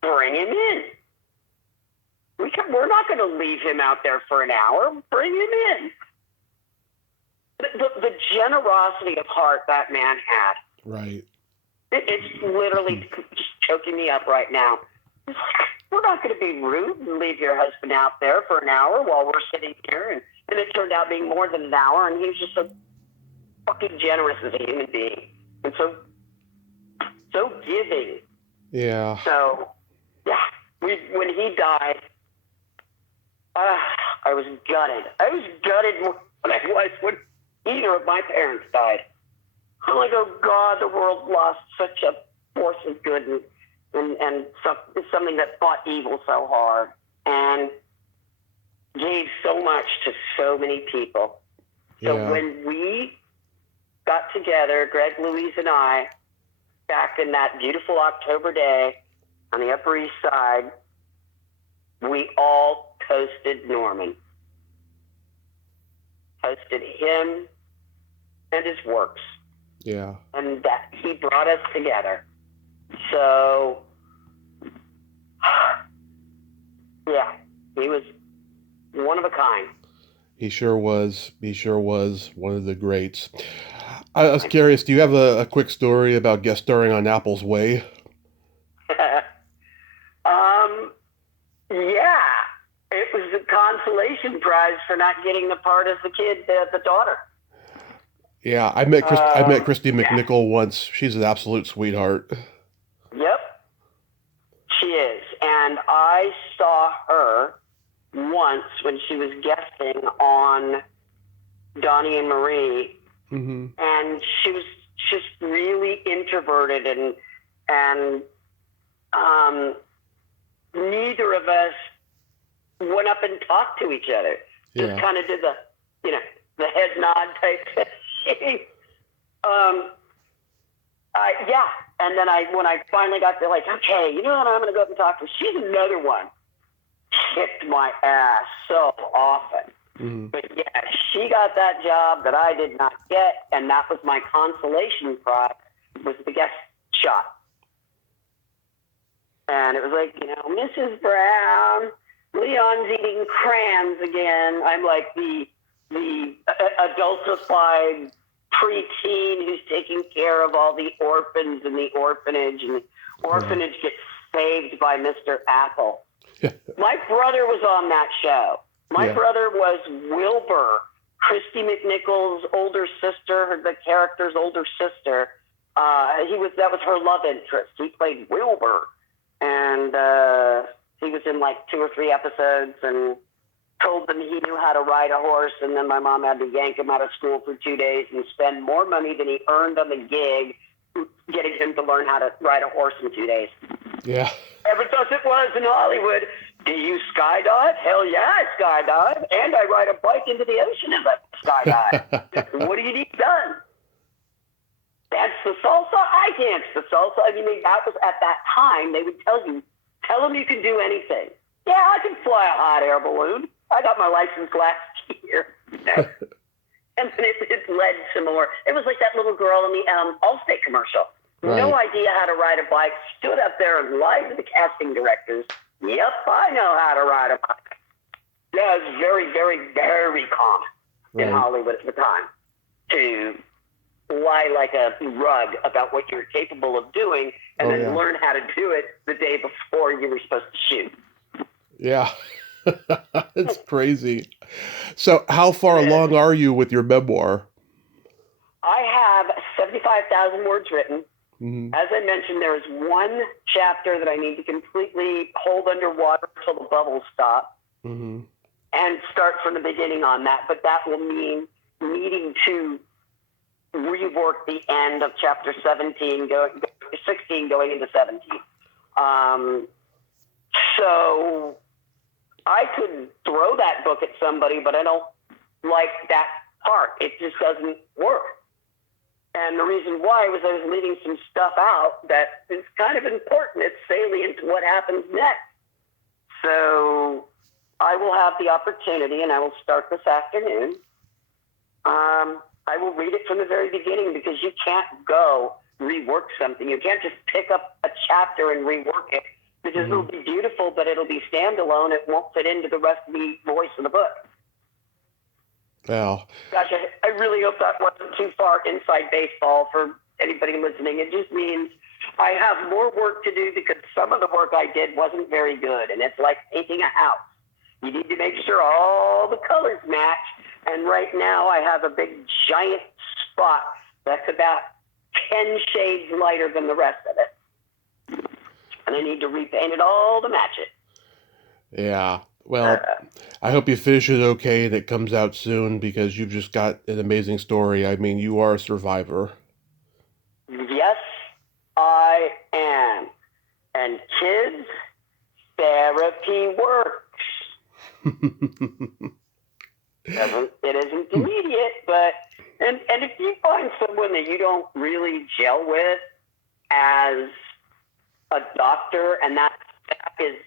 bring him in. We're not going to leave him out there for an hour. Bring him in." The generosity of heart that man had. Right. It's literally choking me up right now. We're not going to be rude and leave your husband out there for an hour while we're sitting here. And it turned out being more than an hour, and he was just so fucking generous as a human being. And so giving. Yeah. So, yeah, when he died, I was gutted. I was gutted more than I was when either of my parents died. I'm like, oh God, the world lost such a force of good and something that fought evil so hard and gave so much to so many people. So when we got together, Greg, Louise, and I, back in that beautiful October day on the Upper East Side, we all toasted Norman. Toasted him and his works. Yeah. And that he brought us together. So, yeah, he was one of a kind. He sure was. He sure was one of the greats. I was curious, do you have a quick story about guest starring on Apple's Way? Yeah. It was the consolation prize for not getting the part as the kid, the daughter. Yeah, I met Christy McNichol once. She's an absolute sweetheart. Yep, she is. And I saw her once when she was guesting on Donnie and Marie, mm-hmm. and she was just really introverted, and neither of us went up and talked to each other. Just kind of did the head nod type thing. Yeah. And then when I finally got to okay, you know what, I'm going to go up and talk to her. She's another one. Kicked my ass so often. Mm-hmm. But yeah, she got that job that I did not get, and that was my consolation prize, was the guest shot. And it was like, Mrs. Brown, Leon's eating crayons again. I'm like the adultified preteen who's taking care of all the orphans in the orphanage, and the orphanage gets saved by Mr. Apple. My brother was on that show. My brother was Wilbur, Christy McNichol's older sister, the character's older sister. That was her love interest. He played Wilbur, and he was in 2 or 3 episodes, and told them he knew how to ride a horse, and then my mom had to yank him out of school for 2 days and spend more money than he earned on the gig getting him to learn how to ride a horse in 2 days. Yeah. Ever since it was in Hollywood. Do you skydive? Hell yeah, I skydive. And I ride a bike into the ocean and skydive. What do you need done? Dance the salsa? I dance the salsa. I mean, that was at that time, they would tell them you can do anything. Yeah, I can fly a hot air balloon. I got my license last year. And then it led to more. It was like that little girl in the Allstate commercial. Right. No idea how to ride a bike. Stood up there and lied to the casting directors. Yep, I know how to ride a bike. Yeah, it was very, very, very common in Hollywood at the time to lie like a rug about what you're capable of doing, and then learn how to do it the day before you were supposed to shoot. Yeah. It's crazy. So how far along are you with your memoir? I have 75,000 words written. Mm-hmm. As I mentioned, there is one chapter that I need to completely hold underwater until the bubbles stop, Mm-hmm. and start from the beginning on that. But that will mean needing to rework the end of chapter 16 going into 17. So I could throw that book at somebody, but I don't like that part. It just doesn't work. And the reason why was I was leaving some stuff out that is kind of important. It's salient to what happens next. So I will have the opportunity, and I will start this afternoon. I will read it from the very beginning, because you can't go rework something. You can't just pick up a chapter and rework it, because it'll be beautiful, but it'll be standalone. It won't fit into the rest of the voice of the book. Wow. Gosh, I really hope that wasn't too far inside baseball for anybody listening. It just means I have more work to do, because some of the work I did wasn't very good, and it's like painting a house. You need to make sure all the colors match, and right now I have a big giant spot that's about 10 shades lighter than the rest of it, and I need to repaint it all to match it. Yeah. Well, I hope you finish it okay and it comes out soon, because you've just got an amazing story. I mean, you are a survivor. Yes, I am. And kids, therapy works. It isn't immediate, but and if you find someone that you don't really gel with as a doctor, and that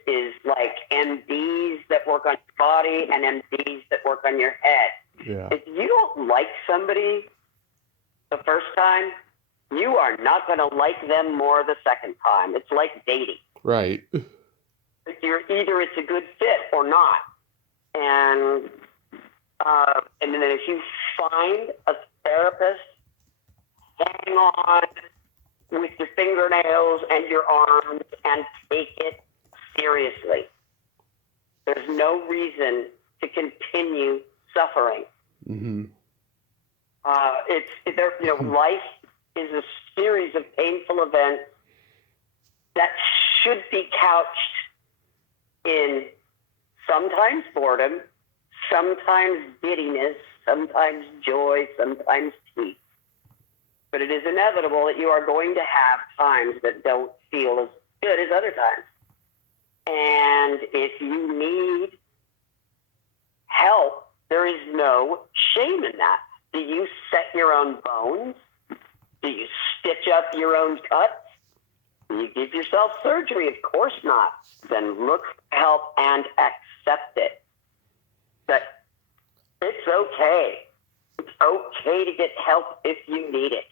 is like MDs that work on your body and MDs that work on your head. Yeah. If you don't like somebody the first time, you are not going to like them more the second time. It's like dating. Right. Either it's a good fit or not. And then if you find a therapist, hang on with your fingernails and your arms and take it seriously. There's no reason to continue suffering. Mm-hmm. Life is a series of painful events that should be couched in sometimes boredom, sometimes giddiness, sometimes joy, sometimes peace. But it is inevitable that you are going to have times that don't feel as good as other times. And if you need help, there is no shame in that. Do you set your own bones? Do you stitch up your own cuts? Do you give yourself surgery? Of course not. Then look for help and accept it. But it's okay. It's okay to get help if you need it.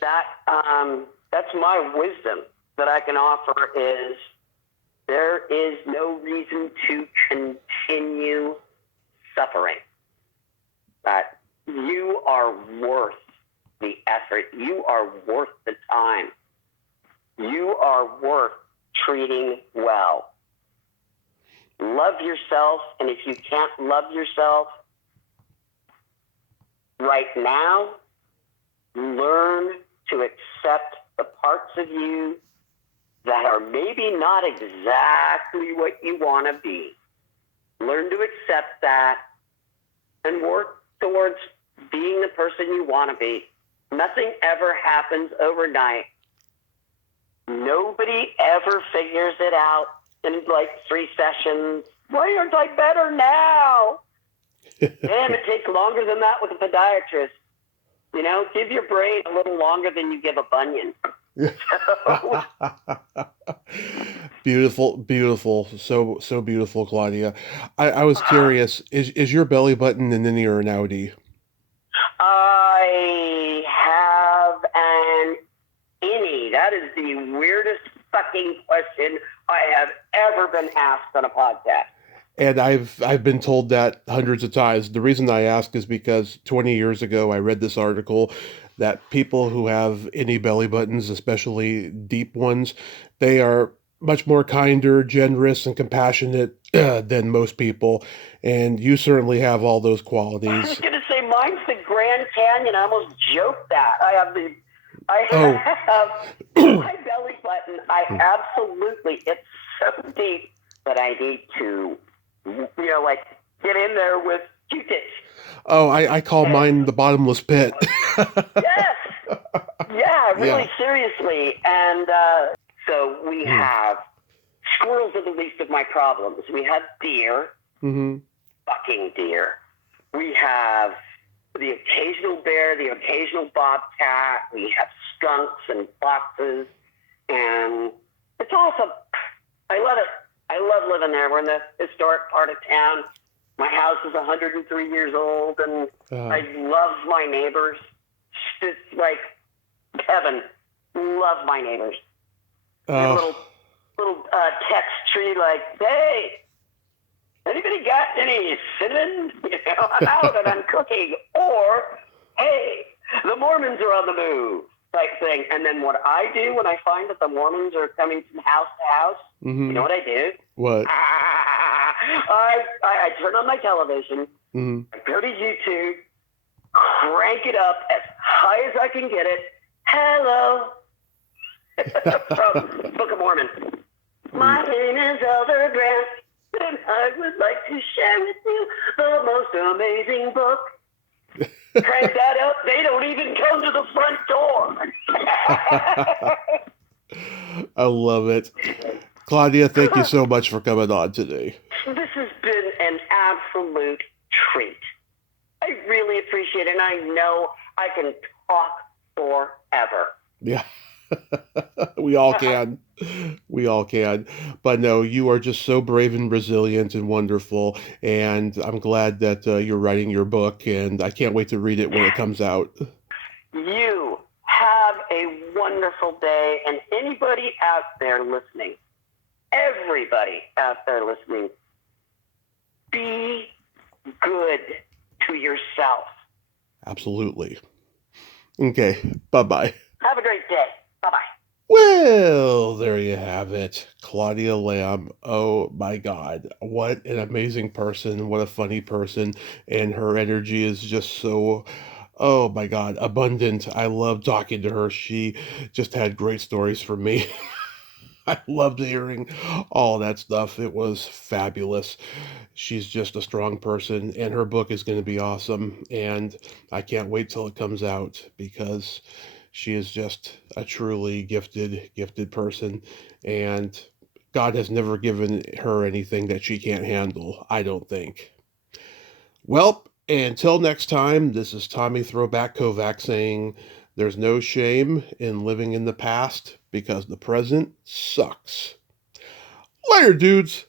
That's my wisdom that I can offer is there is no reason to continue suffering. But you are worth the effort. You are worth the time. You are worth treating well. Love yourself, and if you can't love yourself right now, learn to accept the parts of you that are maybe not exactly what you want to be. Learn to accept that and work towards being the person you want to be. Nothing ever happens overnight. Nobody ever figures it out in like 3 sessions. Why aren't I better now? Damn, it takes longer than that with a podiatrist. You know, give your brain a little longer than you give a bunion. Beautiful, beautiful. So beautiful, Claudia. I was curious, is your belly button an innie or an outie? I have an innie. That is the weirdest fucking question I have ever been asked on a podcast. And I've been told that hundreds of times. The reason I ask is because 20 years ago I read this article that people who have any belly buttons, especially deep ones, they are much more kinder, generous, and compassionate than most people. And you certainly have all those I was qualities. going to say mine's the Grand Canyon. I almost joked that. I Oh, have my belly button. I absolutely, it's so deep that I need to, like get in there with Q-tips. oh, I call And mine the bottomless pit. yes, yeah, Yeah. really seriously. And so we Mm. have squirrels are the least of my problems. We have deer, Mm-hmm. bucking deer. We have the occasional bear, the occasional bobcat. We have skunks and foxes, and it's awesome. I love it. I love living there. We're in the historic part of town. My house is 103 years old, and I love my neighbors. It's like heaven. Love my neighbors. We have a Uh, little text tree like, hey, anybody got any cinnamon? I'm out and I'm cooking. Or, hey, the Mormons are on the move type thing. And then what I do when I find that the Mormons are coming from house to house, mm-hmm. you know what I do? What? I turn on my television, Mm-hmm. I go to YouTube, crank it up as high as I can get it. Hello. From Book of Mormon. My name is Elder Grant, and I would like to share with you the most amazing book. Crank that up. They don't even come to the front door. I love it. Claudia, thank you so much for coming on today. This has been an absolute treat. I really appreciate it, and I know I can talk forever. Yeah. We all can. We all can. But no, you are just so brave and resilient and wonderful. And I'm glad that you're writing your book, and I can't wait to read it when it comes out. You have a wonderful day, and anybody out there listening, everybody out there listening, be good to yourself. Absolutely. Okay. Bye-bye. Have a great day. Bye-bye. Well, there you have it. Claudia Lamb. Oh my God. What an amazing person. What a funny person. And her energy is just so, oh my God, abundant. I love talking to her. She just had great stories for me. I loved hearing all that stuff. It was fabulous. She's just a strong person, and her book is going to be awesome. And I can't wait till it comes out because she is just a truly gifted person. And God has never given her anything that she can't handle, I don't think. Well, until next time, this is Tommy Throwback Kovac saying there's no shame in living in the past because the present sucks. Later, dudes.